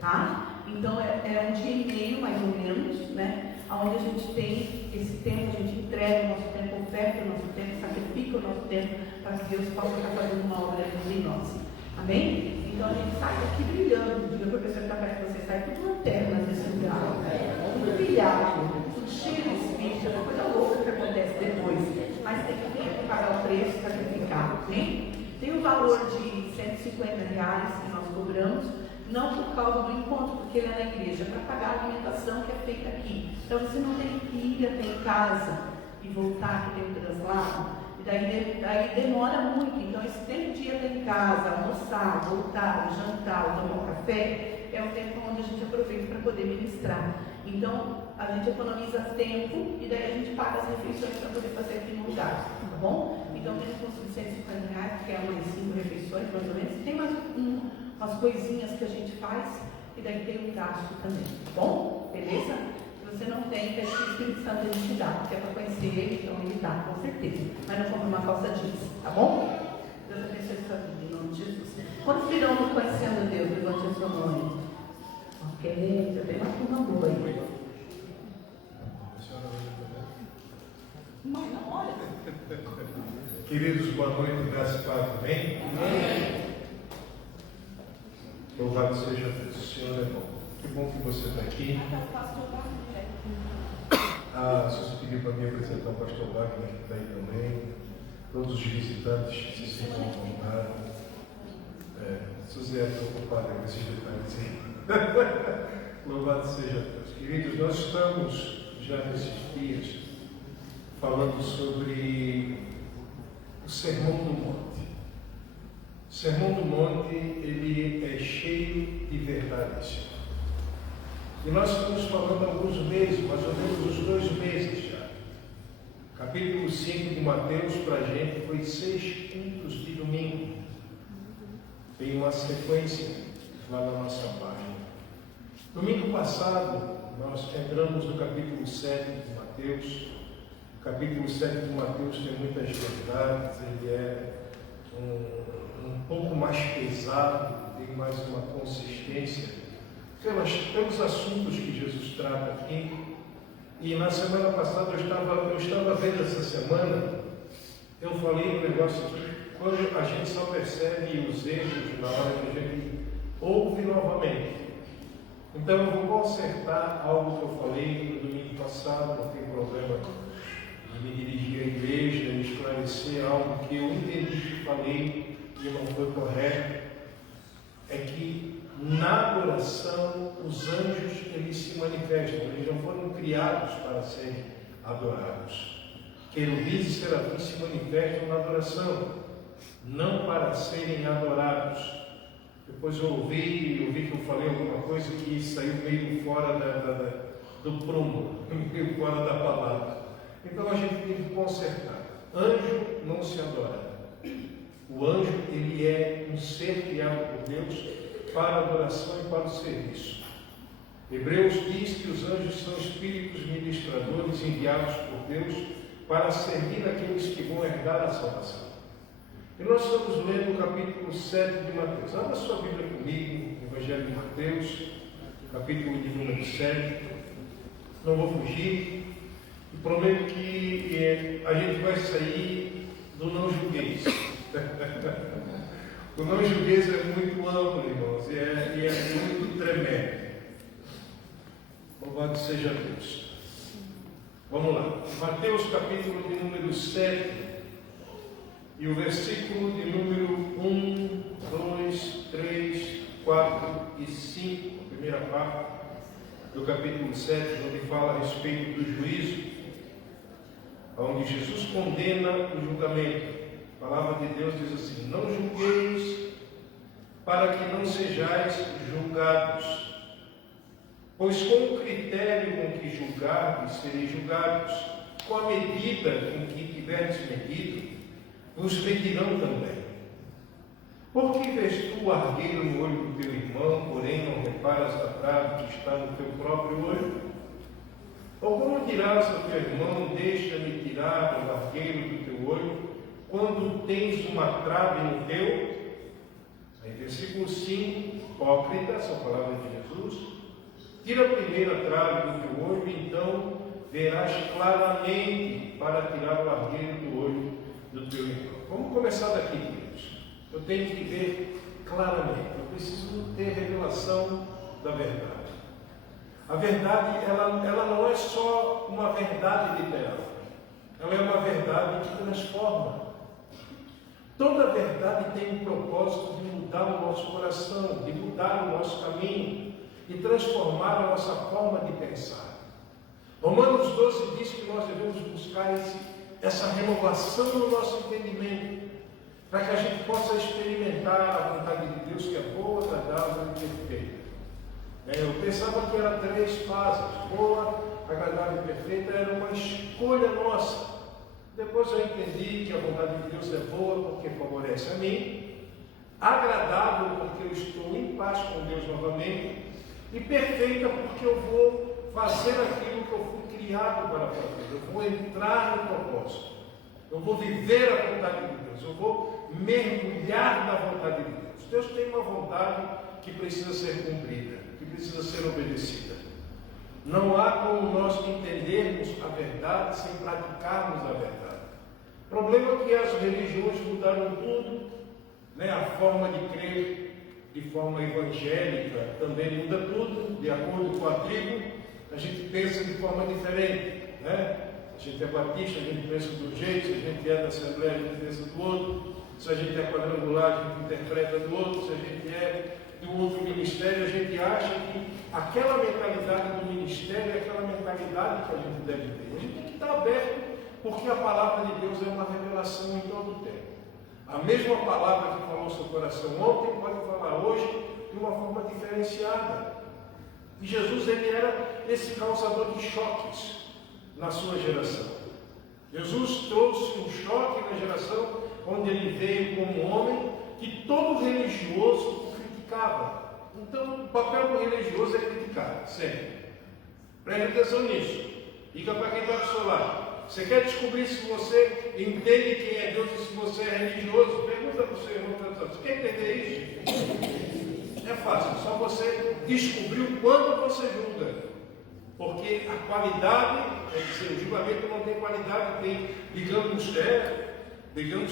tá? Então é um dia e meio, mais ou menos, né? Onde a gente tem esse tempo, a gente entrega o nosso tempo, oferta o nosso tempo, sacrifica o nosso tempo, para que Deus possa estar fazendo uma obra em nós. Amém? Então a gente sai daqui brilhando. Diga para a pessoa que está perto de você, sai tudo lanterna nesse lugar. Tudo brilhado, tudo cheio de espírito, é uma coisa louca que acontece depois. Mas tem que pagar o preço, sacrificar. Amém? Tem o valor de R$150 que nós cobramos, não por causa do encontro, porque ele é na igreja, para pagar a alimentação que é feita aqui. Então você não tem que ir até em casa e voltar, que tem o translado. Daí demora muito, então esse tempo de ir até em casa, almoçar, voltar, jantar, tomar um café, é o tempo onde a gente aproveita para poder ministrar. Então a gente economiza tempo e daí a gente paga as refeições para poder fazer aqui no lugar, tá bom? Então tem um custo de R$150, que é umas 5 refeições. refeições, mais ou menos, tem umas coisinhas que a gente faz, e daí tem um gasto também, tá bom? Beleza? Se você não tem, peça que o Espírito Santo ele te dá, porque é para conhecer ele, então ele dá, com certeza. Mas não compra uma calça jeans, tá bom? Deus abençoe sua vida, em nome de Jesus. Quantos virão no conhecendo Deus? Levante a sua mão. Ok, já tem uma turma boa aí. Mas não, olha. Queridos, boa noite, graças a Deus, amém? Amém. Louvado seja Deus, o Senhor é bom. Que bom que você está aqui. Se você pedir para mim apresentar o pastor Wagner, que está aí também, todos os visitantes que se sintam à vontade. Suzé, estou ocupado com esses detalhes aí. Louvado seja Deus. Queridos, nós estamos já nesses dias falando sobre o Sermão do Monte. O Sermão do Monte, ele é cheio de verdades. E nós estamos falando há alguns meses, mais ou menos uns 2 meses já. Capítulo 5 de Mateus, para a gente, foi 6 cultos de domingo. Tem uma sequência lá na nossa página. Domingo passado, nós entramos no capítulo 7 de Mateus. O capítulo 7 de Mateus tem muitas verdades, ele é um pouco mais pesado, tem mais uma consistência pelos assuntos que Jesus trata aqui. E na semana passada eu estava vendo essa semana, eu falei um negócio aqui, quando a gente só percebe os erros na hora que a gente ouve novamente. Então eu vou consertar algo que eu falei no domingo passado, não tem problema de me dirigir à igreja e esclarecer algo que eu entendi que falei e não foi correto. É que na adoração os anjos eles se manifestam, eles não foram criados para serem adorados. Querubins e serafins se manifestam na adoração, não para serem adorados. Depois eu ouvi que eu falei alguma coisa que saiu meio fora do prumo, meio fora da palavra. Então a gente tem que consertar. Anjo não se adora. O anjo, ele é um ser criado por Deus para a adoração e para o serviço. Hebreus diz que os anjos são espíritos ministradores enviados por Deus para servir aqueles que vão herdar a salvação. E nós estamos lendo o capítulo 7 de Mateus. Abra sua Bíblia comigo, Evangelho de Mateus, capítulo de número 7. Não vou fugir. E prometo que a gente vai sair do não julgueis. O não julgueis é muito amplo, irmãos, e é muito tremendo. Louvado seja Deus. Vamos lá. Mateus capítulo de número 7 e o versículo de número 1, 2, 3, 4 e 5, a primeira parte do capítulo 7, onde fala a respeito do juízo, onde Jesus condena o julgamento. A palavra de Deus diz assim: não julgueis para que não sejais julgados, pois com o critério com que julgardes, sereis julgados, com a medida com que tiverdes medido, vos medirão também. Por que vês tu o argueiro no olho do teu irmão, porém não reparas a trave que está no teu próprio olho? Ou como dirás ao teu irmão, deixa-me tirar o argueiro do teu olho, quando tens uma trave no teu? Aí versículo 5, hipócrita, essa palavra de Jesus, tira a primeira trave do teu olho, então verás claramente para tirar o argueiro do olho do teu irmão. Vamos começar daqui, queridos. Eu tenho que ver claramente, eu preciso ter revelação da verdade. A verdade, ela não é só uma verdade literal, ela é uma verdade que transforma. Toda verdade tem um propósito de mudar o nosso coração, de mudar o nosso caminho, de transformar a nossa forma de pensar. Romanos 12 diz que nós devemos buscar essa renovação no nosso entendimento, para que a gente possa experimentar a vontade de Deus, que é boa, agradável e perfeita. Eu pensava que era 3 fases: boa, agradável e perfeita. Era uma escolha nossa. Depois eu entendi que a vontade de Deus é boa porque favorece a mim, agradável porque eu estou em paz com Deus novamente, e perfeita porque eu vou fazer aquilo que eu fui criado para fazer. Eu vou entrar no propósito, eu vou viver a vontade de Deus, eu vou mergulhar na vontade de Deus. Deus tem uma vontade que precisa ser cumprida, que precisa ser obedecida. Não há como nós entendermos a verdade sem praticarmos a verdade. O problema é que as religiões mudaram tudo, né? A forma de crer de forma evangélica também muda tudo, de acordo com a tribo. A gente pensa de forma diferente, né? A gente é batista, a gente pensa de um jeito, se a gente é da Assembleia, a gente pensa do outro, se a gente é quadrangular, a gente interpreta do outro, se a gente é de um outro ministério, a gente acha que aquela mentalidade do ministério é aquela mentalidade que a gente deve ter. A gente tem que estar aberto, porque a palavra de Deus é uma revelação em todo o tempo. A mesma palavra que falou ao seu coração ontem pode falar hoje de uma forma diferenciada. E Jesus, ele era esse causador de choques na sua geração. Jesus trouxe um choque na geração onde ele veio como homem que todo religioso o criticava. Então, o papel do religioso é criticar, sempre. Preste atenção nisso. Diga para quem está do seu lado. Você quer descobrir se você entende quem é Deus e se você é religioso? Pergunta para o seu irmão. Você quer entender isso? É fácil, só você descobrir o quanto você julga. Porque a qualidade, o julgamento não tem qualidade, tem, digamos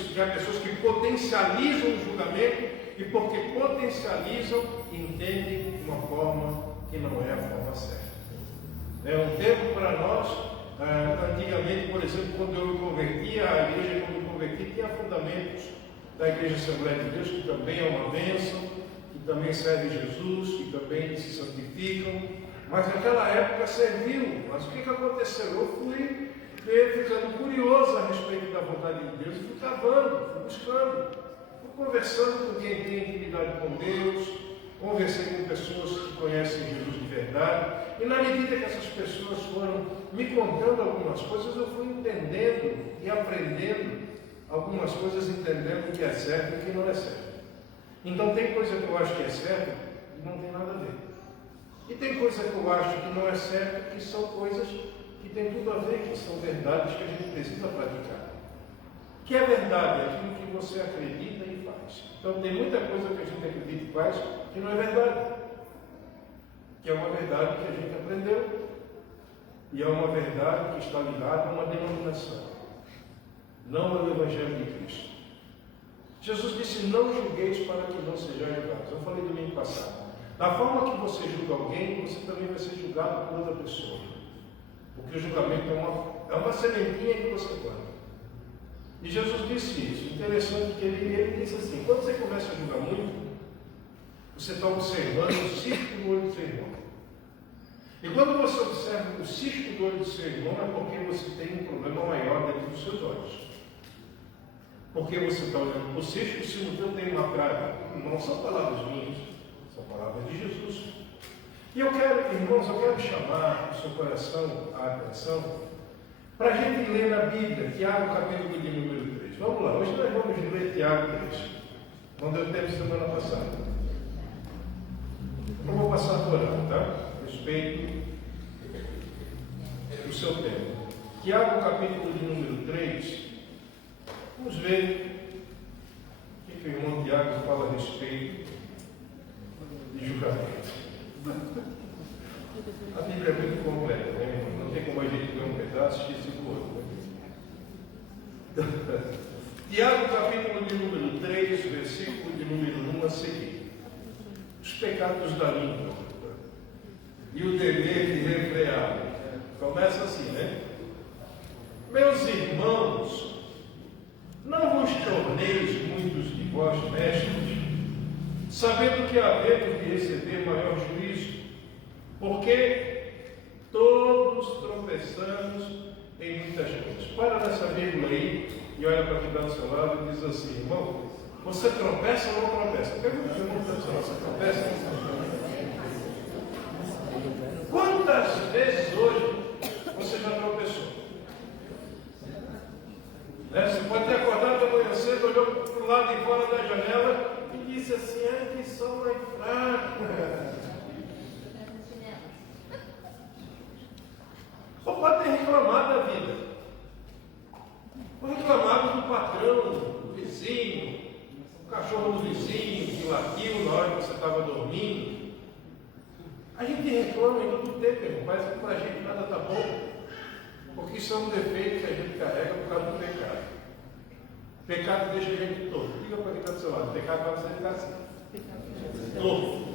que há pessoas que potencializam o julgamento e porque potencializam, entendem de uma forma que não é a forma certa. É um tempo para nós. Antigamente, por exemplo, quando eu me converti, a igreja que eu me converti tinha fundamentos da Igreja Assembleia de Deus, que também é uma bênção, que também serve Jesus, que também se santificam, mas naquela época serviu. Mas o que aconteceu? Eu fui ficando curioso a respeito da vontade de Deus, fui cavando, fui buscando, fui conversando com quem tem intimidade com Deus, conversei com pessoas que conhecem Jesus de verdade, e na medida que essas pessoas foram me contando algumas coisas, eu fui entendendo e aprendendo algumas coisas, entendendo o que é certo e o que não é certo. Então tem coisa que eu acho que é certo e não tem nada a ver. E tem coisa que eu acho que não é certo, que são coisas que têm tudo a ver, que são verdades que a gente precisa praticar. Que é verdade, é aquilo que você acredita e faz. Então tem muita coisa que a gente acredita e faz que não é verdade. Que é uma verdade que a gente aprendeu e é uma verdade que está ligada a uma denominação, não ao Evangelho de Cristo. Jesus disse: não julgueis para que não sejais julgados. Eu falei domingo passado. Da forma que você julga alguém, você também vai ser julgado por outra pessoa. Porque o julgamento é uma sementinha que você planta. E Jesus disse isso. Interessante que ele disse assim: quando você começa a julgar muito, você está observando o cisco do olho do seu irmão. E quando você observa o cisco do olho do seu irmão, é porque você tem um problema maior dentro dos seus olhos. Porque você está olhando para o cisco, se no teu tem uma praga. Não são palavras minhas, são palavras de Jesus. E eu quero, irmãos, chamar o seu coração a atenção para a gente ler na Bíblia, Tiago, capítulo de número 3. Vamos lá, hoje nós vamos ler Tiago 3. Não deu tempo semana passada. Eu vou passar por ela, tá? Respeito o seu tempo. Tiago, capítulo de número 3. Vamos ver o que o irmão Tiago fala a respeito de julgamento. A Bíblia é muito completa, né? Não tem como a gente ver um pedaço e esquecer do outro. Tiago, capítulo de número 3, versículo de número 1 a seguir. Os pecados da língua e o dever de refrear. Começa assim, né? Meus irmãos, não vos torneis muitos de vós mestres, sabendo que havemos de receber maior juízo, porque todos tropeçamos em muitas coisas. Para nessa vírgula aí e olha para quem está do seu lado e diz assim: irmão, você tropeça ou não tropeça? Pergunta, você tropeça ou não tropeça? Quantas vezes hoje você já tropeçou? Né? Você pode ter acordado da manhã cedo, olhou para o lado de fora da janela e disse assim, ai que sol mais fraco. Ou pode ter reclamado da vida. Ou reclamado do patrão, do vizinho, do cachorro do vizinho, que latiu na hora que você estava dormindo. A gente reclama em todo tempo, irmão. Parece que para a gente nada está bom. Porque isso é um defeito que a gente carrega por causa do pecado. O pecado deixa a gente torto. Diga para quem está do seu lado, o pecado vai você ficar assim. Torto.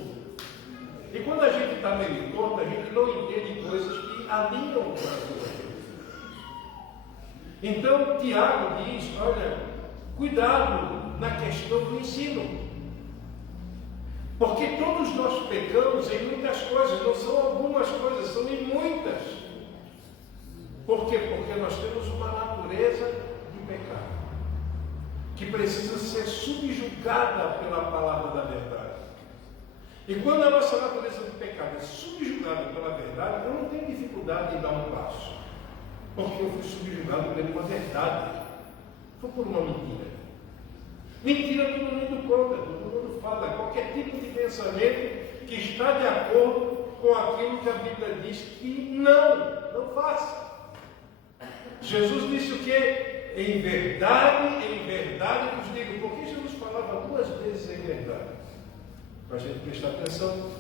E quando a gente está meio torto, a gente não entende coisas que alinham o coração. Então, Tiago diz, olha, cuidado na questão do ensino. Porque todos nós pecamos em muitas coisas, não são algumas coisas, são em muitas. Por quê? Porque nós temos uma natureza de pecado, que precisa ser subjugada pela palavra da verdade. E quando a nossa natureza de pecado é subjugada pela verdade, eu não tenho dificuldade em dar um passo. Porque eu fui subjugado por uma verdade. Foi por uma mentira. Mentira todo mundo conta, todo mundo fala. Qualquer tipo de pensamento que está de acordo com aquilo que a Bíblia diz que não faça. Jesus disse o quê? Em verdade vos digo. Por que Jesus falava 2 vezes em verdade? Para a gente prestar atenção.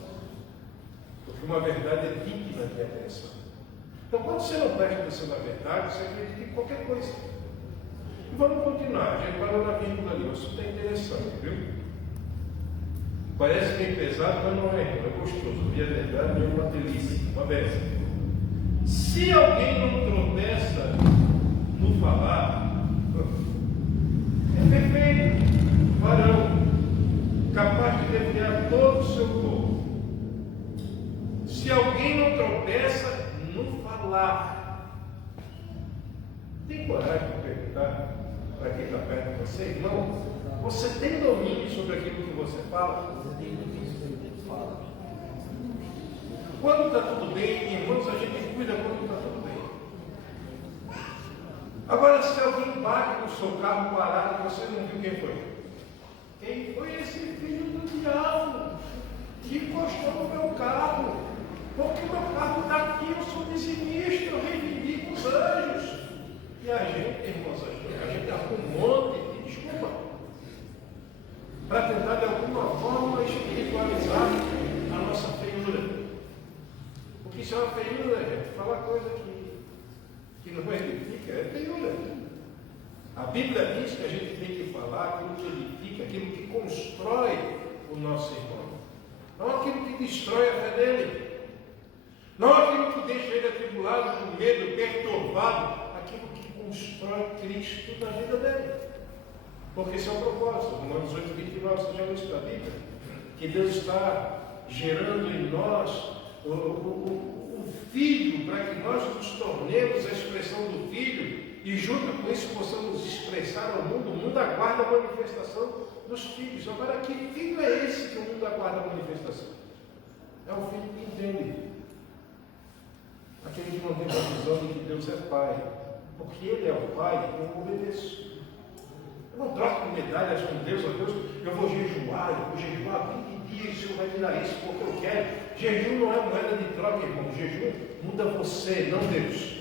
Porque uma verdade é digna de atenção. Então, quando você não presta atenção na verdade, você acredita em qualquer coisa. E vamos continuar. A gente parou na vírgula ali. O assunto é interessante, viu? Parece meio pesado, mas não é. É gostoso. Ouvir a verdade é uma delícia, uma beleza. Se alguém não tropeça no falar, é perfeito, varão, capaz de desviar todo o seu corpo. Se alguém não tropeça no falar, tem coragem de perguntar para quem está perto de você, irmão? Você tem domínio sobre aquilo que você fala? Quando está tudo bem, irmãos, a gente cuida quando está tudo bem. Agora, se alguém bate no seu carro parado, você não viu quem foi? Quem foi esse filho do diabo que encostou no meu carro? Porque o meu carro está aqui, eu sou dizimista, eu reivindico os anjos. E a gente, irmãos, a gente arruma um monte de desculpa para tentar de alguma forma espiritualizar a nossa feiura. Porque isso é uma feiura, gente. Falar coisa que não edifica, é feiura. A Bíblia diz que a gente tem que falar aquilo que edifica, aquilo que constrói o nosso irmão. Não aquilo que destrói a fé dele. Não aquilo que deixa ele atribulado, com medo, perturbado. Aquilo que constrói Cristo na vida dele. Porque esse é o propósito. Romanos 8, 29, você já leu isso da Bíblia? Que Deus está gerando em nós o Filho, para que nós nos tornemos a expressão do Filho e junto com isso possamos expressar ao mundo. O mundo aguarda a manifestação dos filhos. Agora, que filho é esse que o mundo aguarda a manifestação? É o filho que entende. Aquele que não tem a visão de que Deus é Pai. Porque Ele é o Pai, eu obedeço. Eu não troco medalhas com Deus, ó Deus, eu vou jejuar 20 dias, o Senhor vai me dar isso porque eu quero. Jejum não é moeda de troca, irmão. Jejum muda você, não Deus.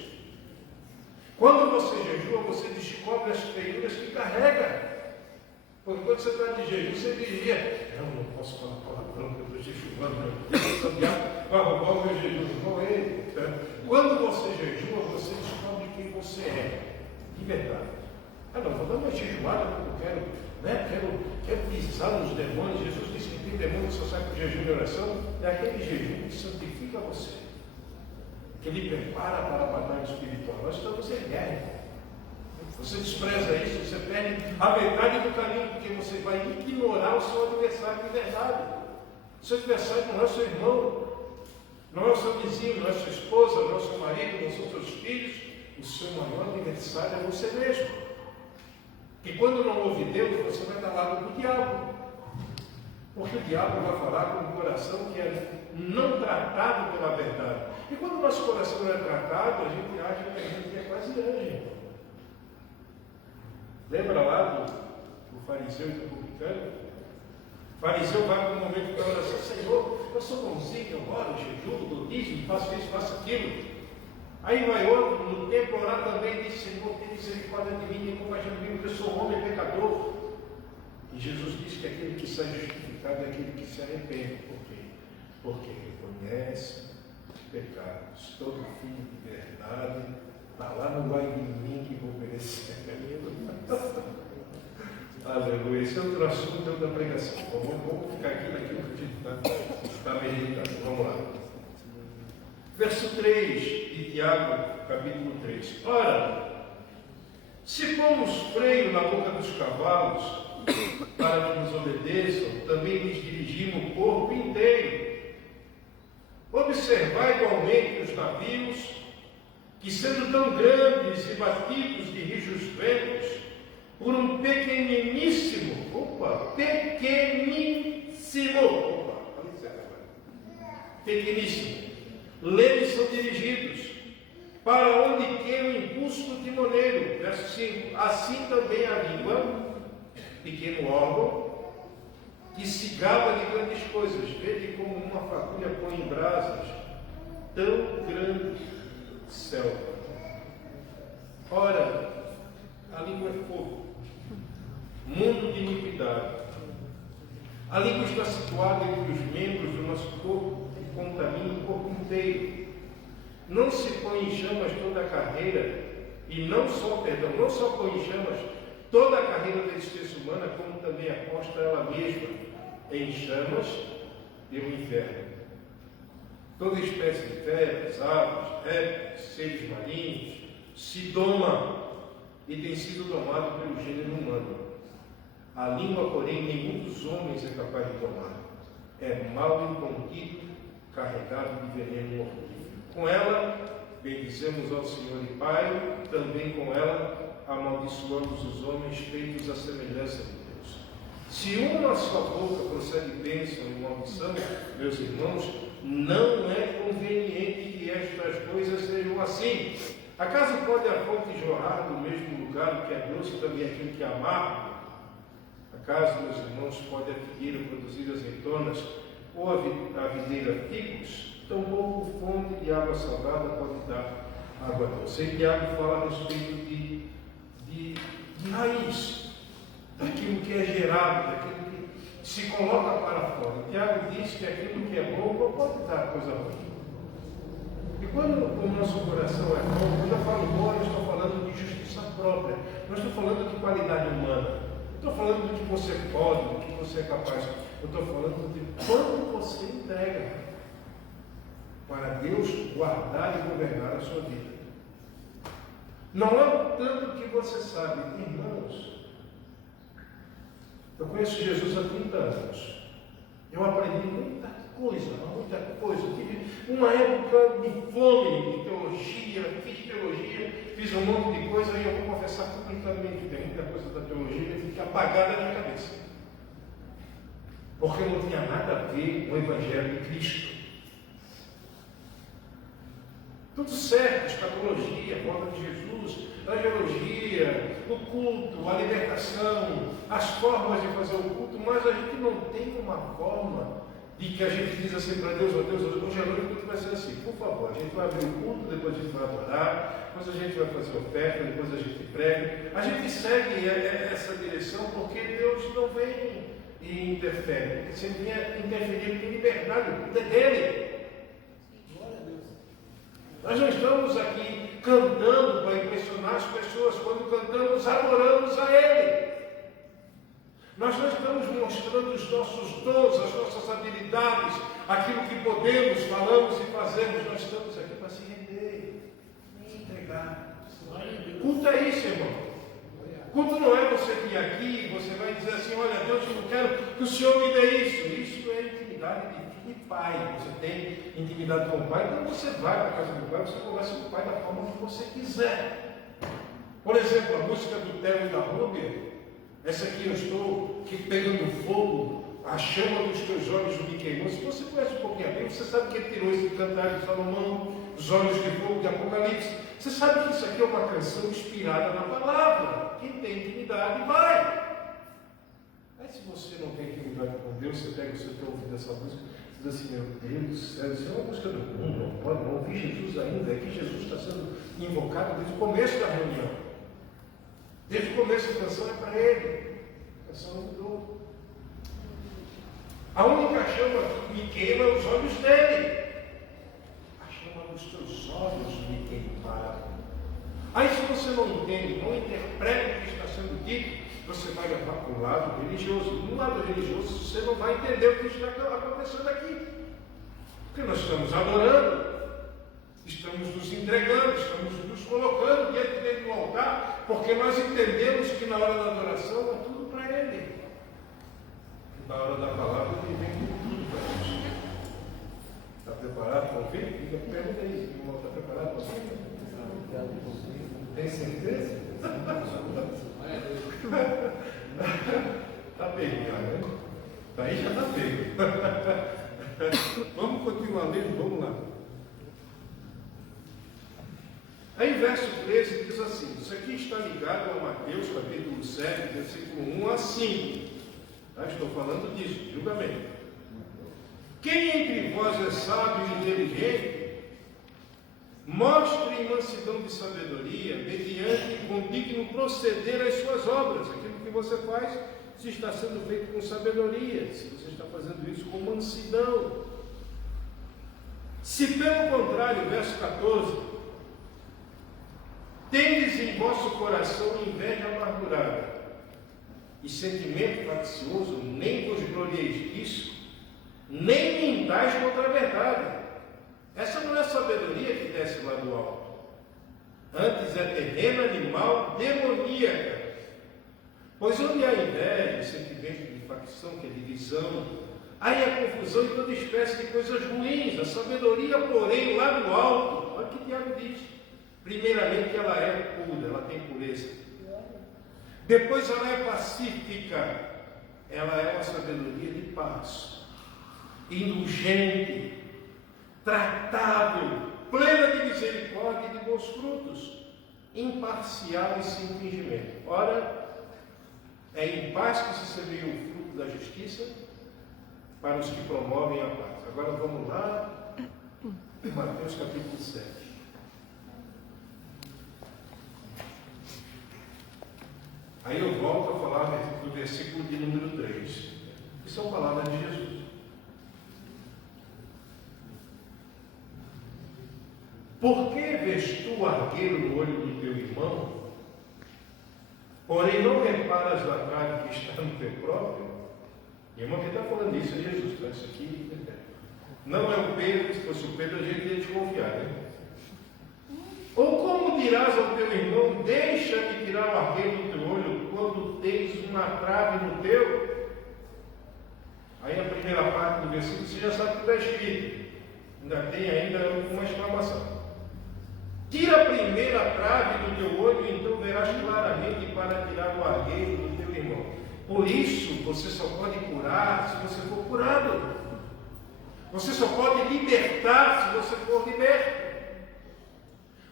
Quando você jejua, você descobre as feiuras que carrega. Porque quando você está de jejum, você diria, não posso falar palavrão, porque eu estou jejuando, o diabo vai roubar o meu jejum, não é ele. Quando você jejua, você descobre quem você é, de verdade. Ah não, vou dar uma jejuada porque eu quero pisar nos demônios. Jesus disse que tem demônio que só sai com jejum e oração. É aquele jejum que santifica você, que lhe prepara para a batalha espiritual. Nós estamos em guerra. Você despreza isso, você perde a metade do caminho, porque você vai ignorar o seu adversário de verdade. O seu adversário não é o seu irmão, não é o seu vizinho, não é a sua esposa, não é o seu marido, não são seus filhos. O seu maior adversário é você mesmo. E quando não ouve Deus, você vai estar lá do diabo. Porque o diabo vai falar com um coração que é não tratado pela verdade. E quando o nosso coração não é tratado, a gente acha que a gente é quase anjo. Lembra lá do fariseu e do publicano? O fariseu vai para um momento da oração: Senhor, eu sou bonzinho, eu oro, jejuo, dou dízimo, faço isso, faço aquilo. Aí vai outro, no tempo orar também, diz: Senhor, tem misericórdia de mim, tem compaixão de mim, porque eu sou um homem pecador. E Jesus diz que aquele que sai justificado é aquele que se arrepende. Por quê? Porque reconhece os pecados. Todo filho de verdade está lá no vai de mim que vou perecer. Aleluia. Esse é outro assunto da pregação. Vamos ficar aqui naquilo que a gente está meditando. Vamos lá. Verso 3 de Tiago, capítulo 3. Ora, se pomos freio na boca dos cavalos para que nos obedeçam, também lhes dirigimos o corpo inteiro. Observai igualmente os navios, que sendo tão grandes e batidos de rijos ventos, por um pequeniníssimo, leves são dirigidos, para onde quer o impulso do timoneiro. Verso 5. Assim também a língua, pequeno órgão, que se gaba de grandes coisas. Vede como uma fagulha põe em brasas tão grande selva. Ora, a língua é fogo, mundo de iniquidade. A língua está situada entre os membros do nosso corpo e contamina o corpo inteiro. Não se põe em chamas toda a carreira, e não só põe em chamas toda a carreira da existência humana, como também aposta ela mesma em chamas pelo inferno. Toda espécie de feras, aves, répteis, seres marinhos se doma e tem sido domado pelo gênero humano. A língua, porém, nenhum dos homens é capaz de domar. É mal incontido, carregado de veneno mortífero. Com ela, bendizemos ao Senhor e Pai, também com ela, amaldiçoamos os homens feitos à semelhança de Deus. Se uma só boca procede bênção e maldição, meus irmãos, não é conveniente que estas coisas sejam assim. Acaso pode a fonte jorrar do mesmo lugar que é doce também aquilo que é amargo? Acaso, meus irmãos, pode a figueira produzir azeitonas ou a videira figos? Tampouco fonte de água salgada pode dar água doce. E Tiago fala a respeito de raiz, daquilo que é gerado, daquilo que se coloca para fora. Tiago diz que aquilo que é bom não pode dar coisa ruim. E quando o nosso coração é bom, quando eu falo bom, eu estou falando de justiça própria, não estou falando de qualidade humana, não estou falando do que você pode, do que você é capaz, eu estou falando de quanto você entrega para Deus guardar e governar a sua vida. Não é o tanto que você sabe, irmãos. Eu conheço Jesus há 30 anos. Eu aprendi muita coisa. Eu tive uma época de fome, de teologia, fiz teologia, fiz um monte de coisa, e eu vou confessar publicamente, tem muita coisa da teologia que fica apagada na minha cabeça. Porque não tinha nada a ver com o Evangelho de Cristo. Tudo certo, escatologia, a volta de Jesus, a angelologia, o culto, a libertação, as formas de fazer o culto, mas a gente não tem uma forma de que a gente diz assim para Deus: ó Deus, hoje à noite o culto vai ser assim, por favor, a gente vai abrir o culto, depois a gente vai adorar, depois a gente vai fazer oferta, depois a gente prega. A gente segue essa direção porque Deus não vem e interfere. Se ele vier interferir, ele tem liberdade, o culto é dele. Nós não estamos aqui cantando para impressionar as pessoas. Quando cantamos, adoramos a Ele. Nós não estamos mostrando os nossos dons, as nossas habilidades, aquilo que podemos, falamos e fazemos. Nós estamos aqui para se render, se entregar. Culto é isso, irmão. Culto não é você vir aqui e você vai dizer assim: olha, Deus, eu quero que o Senhor me dê isso. Isso é intimidade de filho e pai. Você tem intimidade com o pai, então você vai para a casa do pai, você conversa com o pai da forma que você quiser. Por exemplo, a música do Theo e da Rúbia, essa aqui eu estou pegando fogo, a chama dos teus olhos me queimou. Se você conhece um pouquinho a Bíblia, você sabe que ele tirou esse cantar de Salomão, os olhos de fogo de Apocalipse. Você sabe que isso aqui é uma canção inspirada na palavra. Quem tem intimidade vai. Mas se você não tem intimidade com Deus, depois você pega o seu teu ouvido essa música, diz assim, meu Deus do céu, isso é uma música do mundo, não pode, não ouvir Jesus ainda, é que Jesus está sendo invocado desde o começo da reunião. Desde o começo a canção é para Ele, a canção não mudou. A única chama que me queima é os olhos dele. A chama dos teus olhos me queimaram. Aí se você não entende, não interpreta o que está sendo dito, você vai levar para o lado religioso. No lado religioso você não vai entender o que está acontecendo aqui. Porque nós estamos adorando, estamos nos entregando, estamos nos colocando dentro do altar, porque nós entendemos que na hora da adoração é tudo para Ele. Na hora da palavra Ele vem com tudo para nós. Está preparado para ouvir? Fica pergunta aí, irmão, está preparado para ouvir? Tem certeza? Está bem, né? Daí já está bem. Vamos continuar lendo, vamos lá. Aí verso 13 diz assim, isso aqui está ligado a Mateus capítulo 7, versículo 1 a 5. Estou falando disso, julgamento. Quem entre vós é sábio e inteligente, mostre mansidão de sabedoria, mediante com digno proceder as suas obras. Aquilo que você faz, se está sendo feito com sabedoria, se você está fazendo isso com mansidão. Se pelo contrário, verso 14, tendes em vosso coração inveja amargurada e sentimento faccioso, nem vos glorieis disso, nem mintais contra a verdade. Essa não é a sabedoria que desce lá do alto. Antes é terrena, animal, demoníaca. Pois onde há inveja, sentimento de facção, que é divisão, aí há confusão e toda espécie de coisas ruins. A sabedoria, porém, lá do alto, olha o que o diabo diz. Primeiramente, ela é pura, ela tem pureza. Depois, ela é pacífica. Ela é uma sabedoria de paz, indulgente, tratável, plena de misericórdia e de bons frutos, imparcial e sem fingimento. Ora, é em paz que se semeia o fruto da justiça para os que promovem a paz. Agora vamos lá, Mateus capítulo 7. Aí eu volto a falar do versículo de número 3, que são palavras de Jesus. Por que vês tu o argueiro no olho do teu irmão, porém não reparas na trave que está no teu próprio? Irmão, quem está falando isso é Jesus, tá? Isso aqui não é o Pedro, se fosse o Pedro a gente ia desconfiar, né? Ou como dirás ao teu irmão, deixa-me tirar o argueiro do teu olho, quando tens uma trave no teu? Aí a primeira parte do versículo, você já sabe o que está escrito. Ainda tem uma exclamação. Tira a primeira trave do teu olho, então verás claramente para tirar o argueiro do teu irmão. Por isso, você só pode curar se você for curado. Você só pode libertar se você for liberto.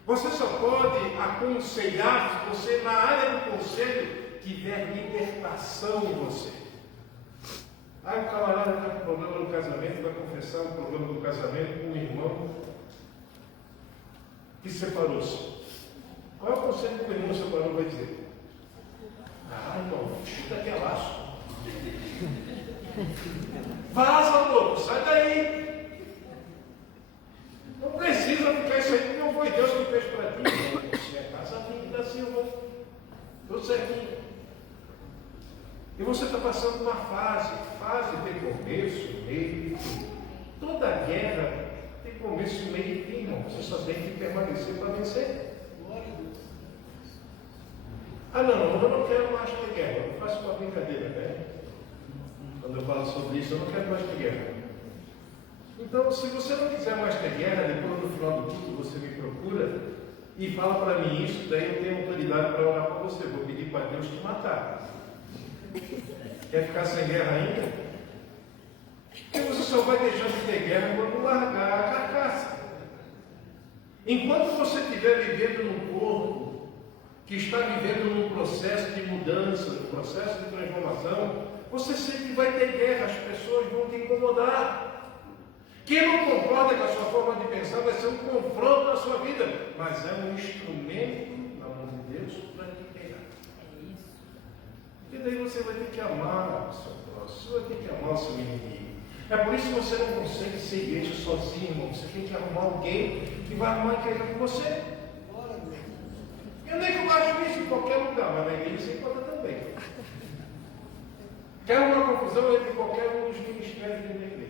Você só pode aconselhar se você, na área do conselho, tiver libertação em você. Aí o camarada está com problema no casamento, vai confessar o problema do casamento com um irmão que separou-se. Qual é o conselho que o irmão separou vai dizer? Irmão, chuta que é laço. Vaza, louco, sai daí. Não precisa ficar isso aí, não foi Deus que fez para ti. Você é casadinho da Silva. Tudo certinho. E você está passando uma fase de começo, meio e fim. Toda guerra tem começo, meio e fim, irmão. Você só tem que permanecer para vencer. Não, eu não quero mais ter guerra. Eu faço uma brincadeira, né? Quando eu falo sobre isso, eu não quero mais ter guerra. Então, se você não quiser mais ter guerra, depois no final do culto você me procura e fala para mim isso, daí eu tenho autoridade para orar para você. Vou pedir para Deus te matar. Quer ficar sem guerra ainda? Porque você só vai deixar de ter guerra quando largar a carcaça. Enquanto você estiver vivendo num corpo que está vivendo num processo de mudança, num processo de transformação, Você sempre vai ter guerra, as pessoas vão te incomodar. Quem não concorda com a sua forma de pensar vai ser um confronto na sua vida, mas é um instrumento na mão de Deus para te pegar. E daí você vai ter que amar o seu próximo, você vai ter que amar o seu inimigo. É por isso que você não consegue ser igreja sozinho, irmão. Você tem que arrumar alguém que vai arrumar a igreja com você. Eu nem que eu acho isso em qualquer lugar, mas na igreja você encontra também. Quer uma confusão entre qualquer um dos ministérios dentro da igreja.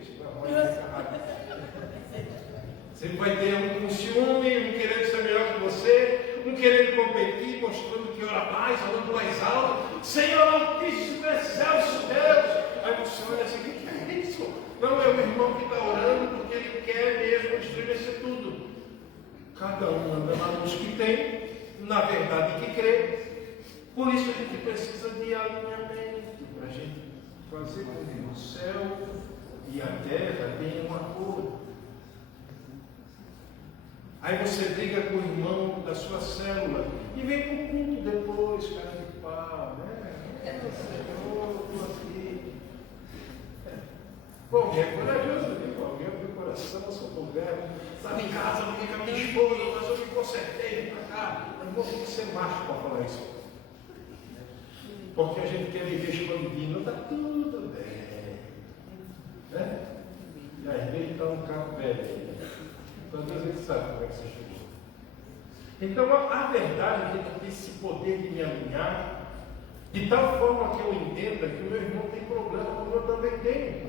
Sempre vai ter um ciúme, um querendo ser melhor que você, um querendo competir, mostrando que ora mais, orando mais alto. Senhor Altíssimo, excelso Deus. Aí você olha assim, o que é isso? Não é o irmão que está orando porque ele quer mesmo estremecer tudo. Cada um anda na luz que tem, na verdade que crê. Por isso a gente precisa de alinhamento para a gente fazer com que o céu e a terra tenham um acordo. Aí você briga com o irmão da sua célula e vem para o culto depois, cara de pau, né? Senhor, estou aqui. Bom, alguém é corajoso, viu? Alguém abriu o coração, soltou o verbo. Estava em casa, eu fiquei com a minha esposa, mas eu me consertei, vim para cá. Eu vou ter que ser macho para falar isso. Porque a gente quer viver escondidinho, está tudo bem. Né? E às vezes está um carro velho. Então Deus ele sabe como é que você chegou. Então a verdade tem esse poder de me alinhar, de tal forma que eu entenda que o meu irmão tem problema, como eu também tenho.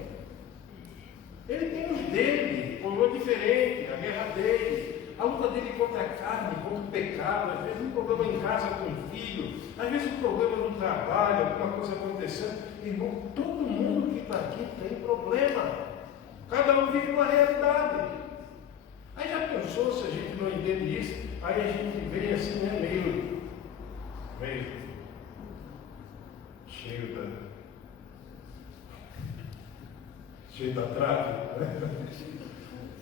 Ele tem os dele, problema diferente, a guerra dele, a luta dele contra a carne, contra o pecado, às vezes um problema em casa com o filho, às vezes um problema no trabalho, alguma coisa acontecendo. Irmão, todo mundo que está aqui tem problema. Cada um vive uma realidade. Aí já pensou se a gente não entende isso? Aí a gente vem assim, né, meio cheio da trave, né?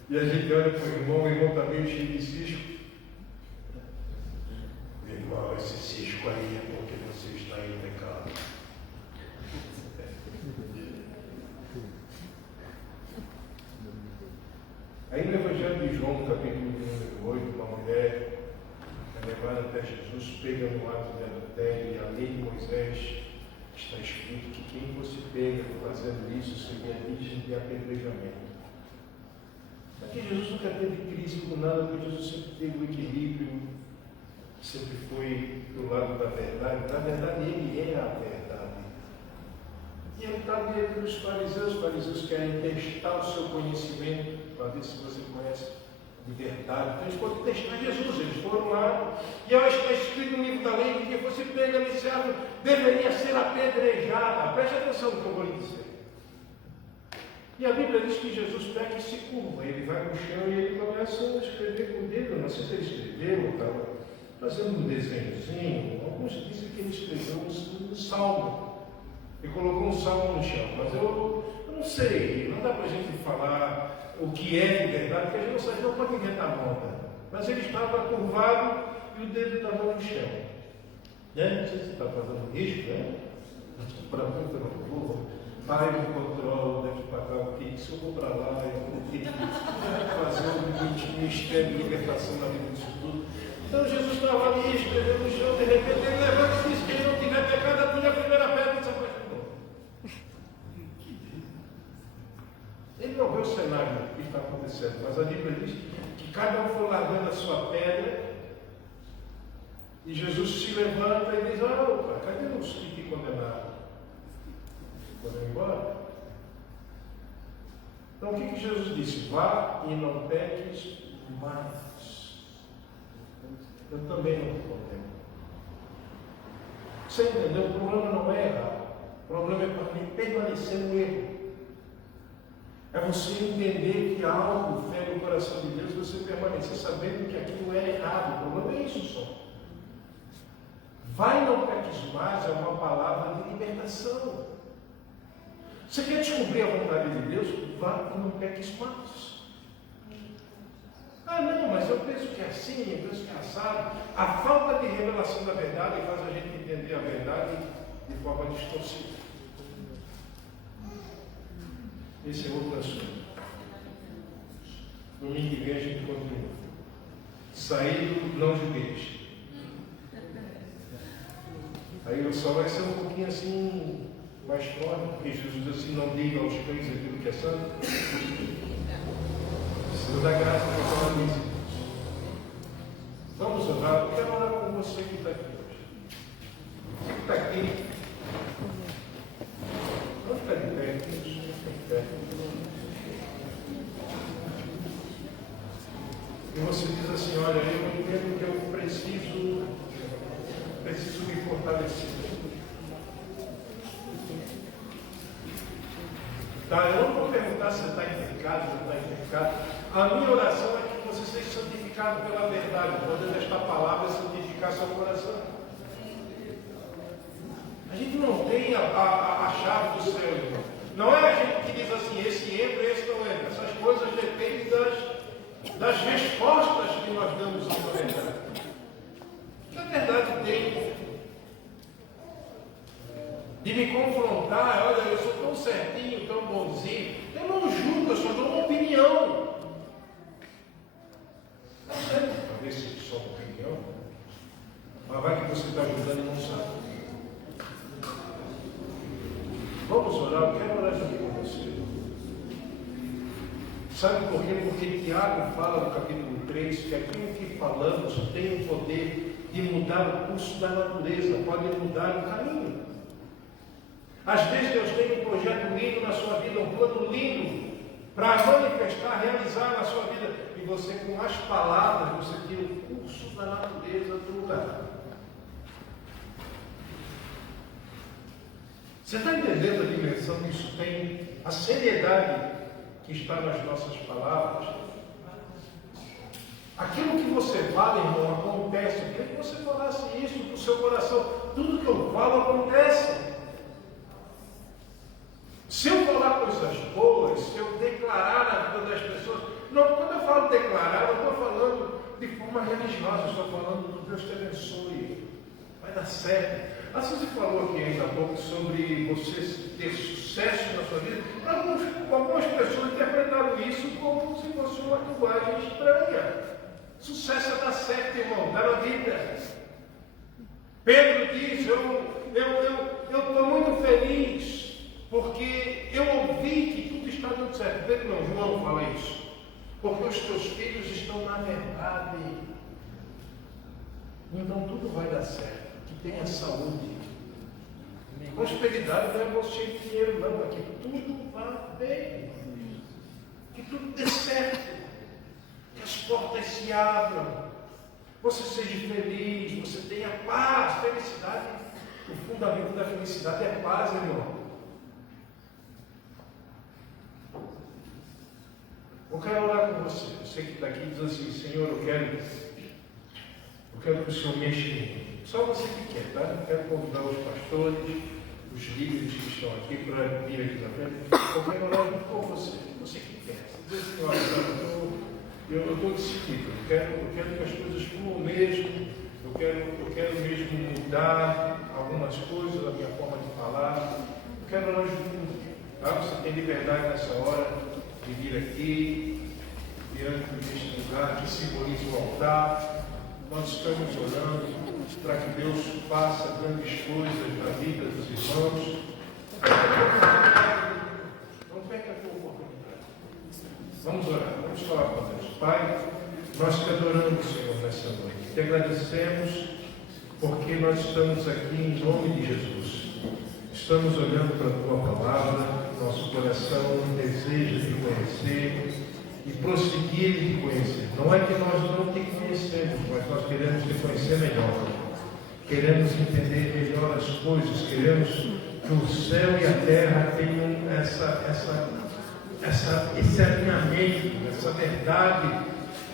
E a gente olha para o irmão está meio cheio de cisco. Irmão, esse cisco aí é porque você está em pecado. Aí no Evangelho de João, no capítulo 8, uma mulher é levada até Jesus, pega no ato de adultério, e a lei de Moisés está escrito que quem fosse pega fazendo isso seria vítima de apedrejamento. Aqui Jesus nunca teve crise com nada, porque Jesus sempre teve o equilíbrio, sempre foi do lado da verdade. Na verdade, ele é a verdade. E ele está dentro dos fariseus. Os fariseus querem testar o seu conhecimento para ver se você conhece de verdade. Então eles podem testar Jesus. Eles foram lá e está escrito no livro da lei que quem fosse pego nesse ato deveria ser apedrejada. Preste atenção no que eu vou lhe dizer. E a Bíblia diz que Jesus pega e se curva. Ele vai no chão e ele começa a escrever com o dedo. Não sei se ele escreveu, estava fazendo um desenhozinho. Alguns dizem que ele escreveu um salmo. E colocou um salmo no chão, mas eu não sei, não dá para a gente falar o que é de verdade, porque a gente não sabe, não pode inventar moda. Mas ele estava curvado e o dedo estava no chão. Né? Não sei se está fazendo risco, né? Para mim, eu não vou. Pai, no controle, deve pagar o Pix, eu vou para lá, eu vou ter que fazer um mistério de libertação na vida disso tudo. Então Jesus estava ali, escrevendo no chão, de repente ele levanta e diz: quem não tiver pecado, atire a primeira pedra e se apaixonou. Ele não vê o cenário que está acontecendo, mas a Bíblia diz que cada um foi largando a sua pedra e Jesus se levanta e diz: opa, cadê os que te condenaram? Foram embora? Então o que Jesus disse? Vá e não peques mais. Eu também não te condeno. Você entendeu? O problema não é errar. O problema é para permanecer no erro. É você entender que algo fere o coração de Deus e você permanecer sabendo que aquilo é errado. O problema é isso só. Vai e não peques mais é uma palavra de libertação. Você quer descobrir a vontade de Deus? Vá e não peques mais. Ah, não, mas eu penso que é assim, eu penso que é assado. A falta de revelação da verdade faz a gente entender a verdade de forma distorcida. Esse é outro assunto. Domingo que vem a gente continua. Saído, não julgueis. Aí só vai ser um pouquinho assim, mais forte, porque Jesus diz assim, não diga aos cães aquilo que é santo. Precisa da graça para falar isso. Vamos orar. Eu quero orar com você que está aqui hoje. Você está aqui. Vamos ficar de pé, e você diz assim, olha, eu entendo que eu preciso me fortalecer. Tá, eu não vou perguntar se está em pecado, se não está em pecado. A minha oração é que você seja santificado pela verdade. O poder desta palavra é santificar seu coração. A gente não tem a chave do céu, irmão. Não é a gente que diz assim, esse entra e esse não entra. Essas coisas dependem das respostas que nós damos à verdade. Que a verdade tem de me confrontar, olha, eu sou tão certinho, tão bonzinho. Eu não julgo, eu só dou uma opinião. Não sei, talvez seja só uma opinião, mas vai que você está ajudando e não sabe. Vamos orar, eu quero orar aqui com você. Sabe por quê? Porque Tiago fala no capítulo 3 que aquilo que falamos tem o poder de mudar o curso da natureza, pode mudar o caminho. Às vezes Deus tem um projeto lindo na sua vida, um plano lindo, para manifestar, realizar na sua vida. E você, com as palavras, você tira o curso da natureza do lugar. Você está entendendo a dimensão que isso tem? A seriedade que está nas nossas palavras? Aquilo que você fala, irmão, acontece. Eu queria que você falasse isso para o seu coração. Tudo que eu falo acontece. Se eu falar coisas boas, se eu declarar na vida das pessoas, não, quando eu falo declarar, eu estou falando de forma religiosa, eu estou falando do Deus te abençoe, vai dar certo. Assim você falou aqui ainda há pouco sobre você ter sucesso na sua vida. Algumas pessoas interpretaram isso como se fosse uma linguagem estranha. Sucesso é dar certo, irmão, dar a vida. Pedro diz, eu estou muito feliz, porque eu ouvi que tudo está dando certo. Pedro não, João fala isso. Porque os teus filhos estão na verdade. Então tudo vai dar certo. Que tenha saúde. Prosperidade não é você ter dinheiro, não. É que tudo vá bem. Que tudo dê certo. Que as portas se abram. Você seja feliz. Você tenha paz. Felicidade. O fundamento da felicidade é paz, irmão. Eu quero orar com você. Você que está aqui diz assim, Senhor, eu quero que o Senhor mexa em mim. Só você que quer, tá? Eu quero convidar os pastores, os líderes que estão aqui para vir aqui na frente. Eu quero orar junto com você. Você que quer. Diz assim, olha, eu estou decidido. Eu quero que as coisas fluam mesmo. Eu quero mesmo mudar algumas coisas, a minha forma de falar. Eu quero orar junto. Tá? Você tem liberdade nessa hora de vir aqui, diante deste lugar que simboliza o altar. Nós estamos orando para que Deus faça grandes coisas na vida dos irmãos. Não perca a tua oportunidade. Vamos orar, vamos falar com Deus. Pai, nós te adoramos, Senhor, nessa noite. Te agradecemos porque nós estamos aqui em nome de Jesus. Estamos olhando para a tua palavra. Nosso coração deseja te conhecer e prosseguir de te conhecer. Não é que nós não te conhecemos, mas nós queremos te conhecer melhor. Queremos entender melhor as coisas. Queremos que o céu e a terra tenham esse alinhamento, essa verdade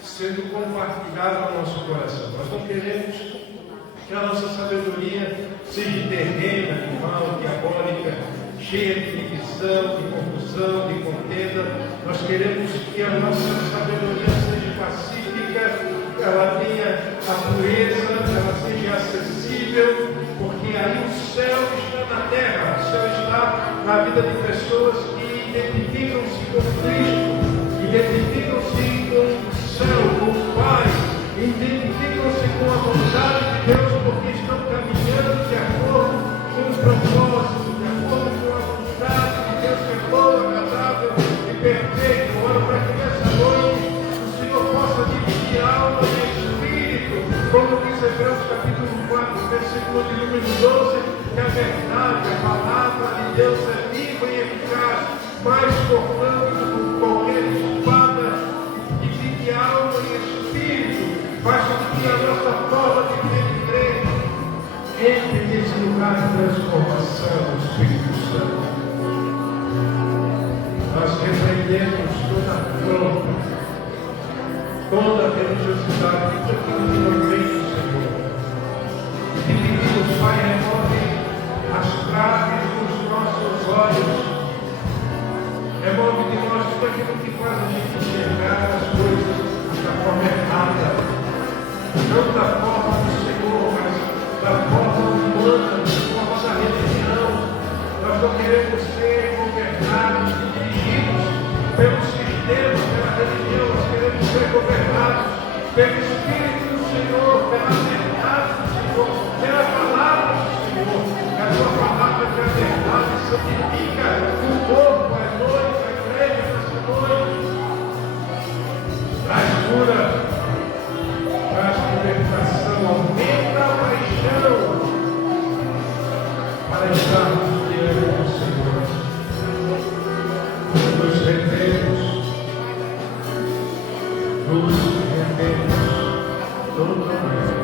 sendo compartilhada no nosso coração. Nós não queremos que a nossa sabedoria seja terrena, animal, diabólica, cheia de divisão, de confusão, de contenda. Nós queremos que a nossa sabedoria seja pacífica, ela tenha a pureza, ela seja acessível, porque aí o céu está na terra, o céu está na vida de pessoas que identificam-se com Cristo, identificam-se com o céu, com o Pai, identificam-se com a vontade de Deus, porque estão caminhando de acordo com o propósito, de acordo com a vontade de Deus, que é boa, agradável e perfeita. Eu oro para que nessa noite o Senhor possa dividir alma e espírito, como diz Hebreus capítulo 4, versículo de número 12, que a verdade, a palavra de Deus é viva e eficaz, mais cortante do que qualquer espada, e divide alma e espírito, faz com que a nossa forma de ver e crer entre nesse lugar de transformação, Espírito Santo. Nós repreendemos toda afronta, toda religiosidade, tudo aquilo que não vem do Senhor. E te pedimos, Pai, remove as traves dos nossos olhos, remove de nós tudo aquilo que faz a gente enxergar as coisas da forma errada, não da forma do Senhor, mas da forma humana, da forma da religião. Nós não queremos ser governados e dirigidos pelo sistema, pela religião, nós queremos ser governados pelo Espírito do Senhor, pela verdade do Senhor, pela palavra do Senhor. A tua palavra que é a verdade santifica o corpo, a noiva, a igreja nessa noite. Traz cura, traz libertação, aumenta a paixão para estarmos diante do Senhor. Nos rendemos, totalmente.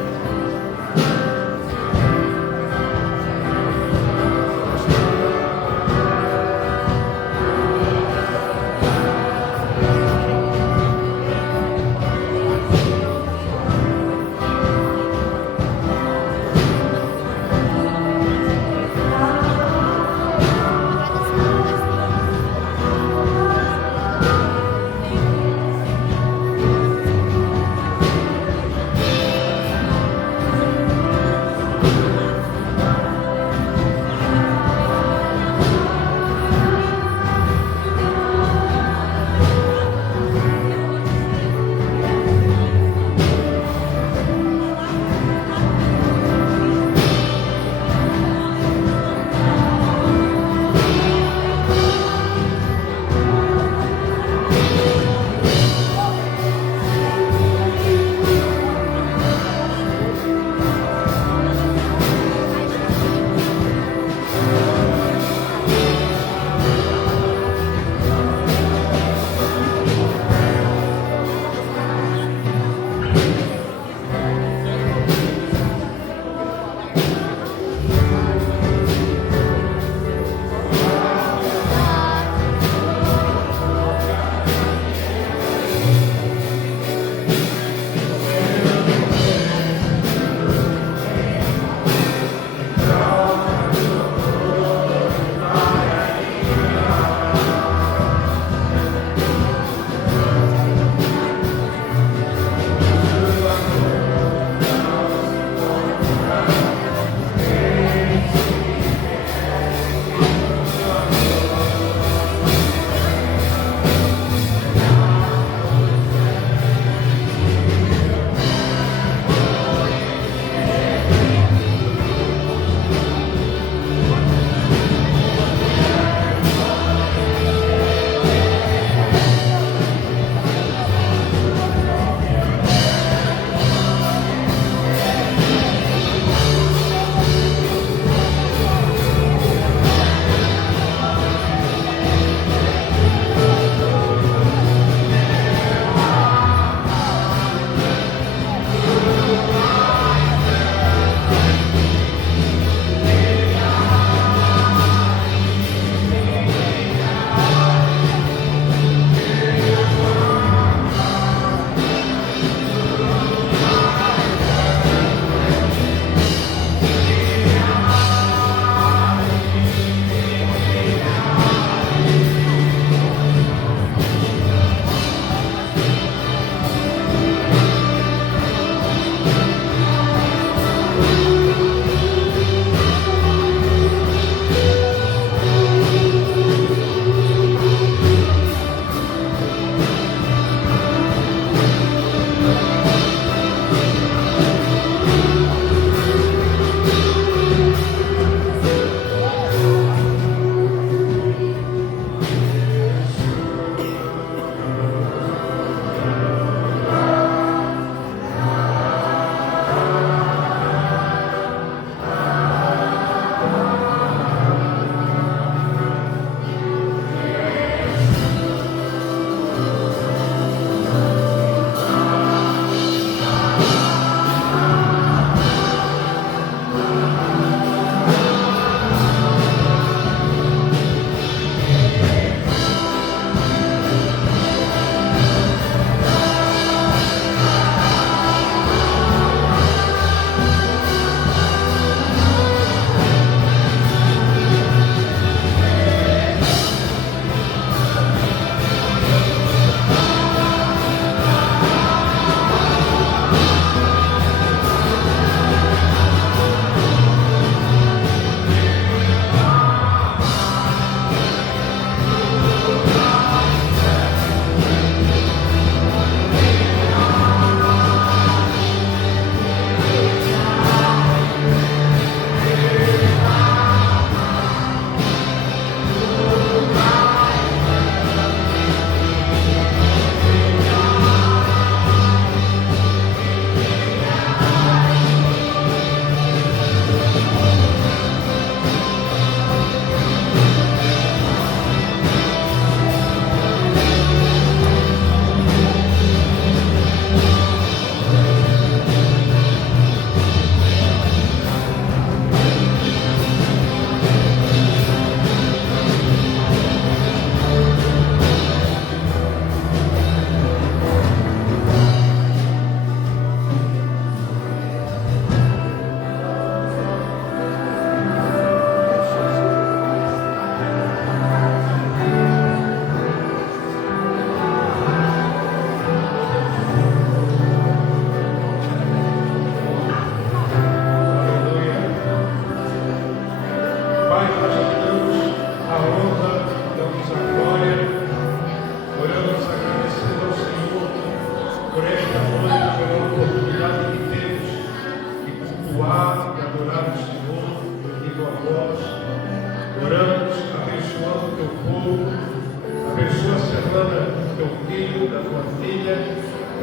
filho, da tua filha.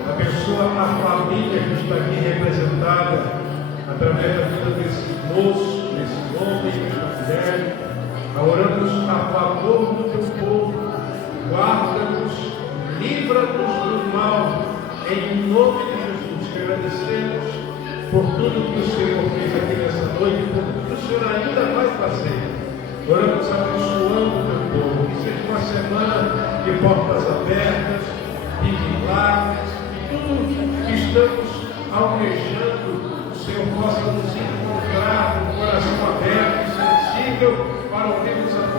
Abençoa a família que está aqui representada através da vida desse moço, desse homem, dessa mulher. Oramos a favor do teu povo. Guarda-nos, livra-nos do mal, em nome de Jesus. Te agradecemos por tudo que o Senhor fez aqui nessa noite, por tudo que o Senhor ainda vai fazer. Oramos abençoando o teu povo. Que seja uma semana de portas abertas, de milagres, de tudo que estamos almejando, o Senhor possa nos encontrar com o coração aberto e sensível para ouvirmos a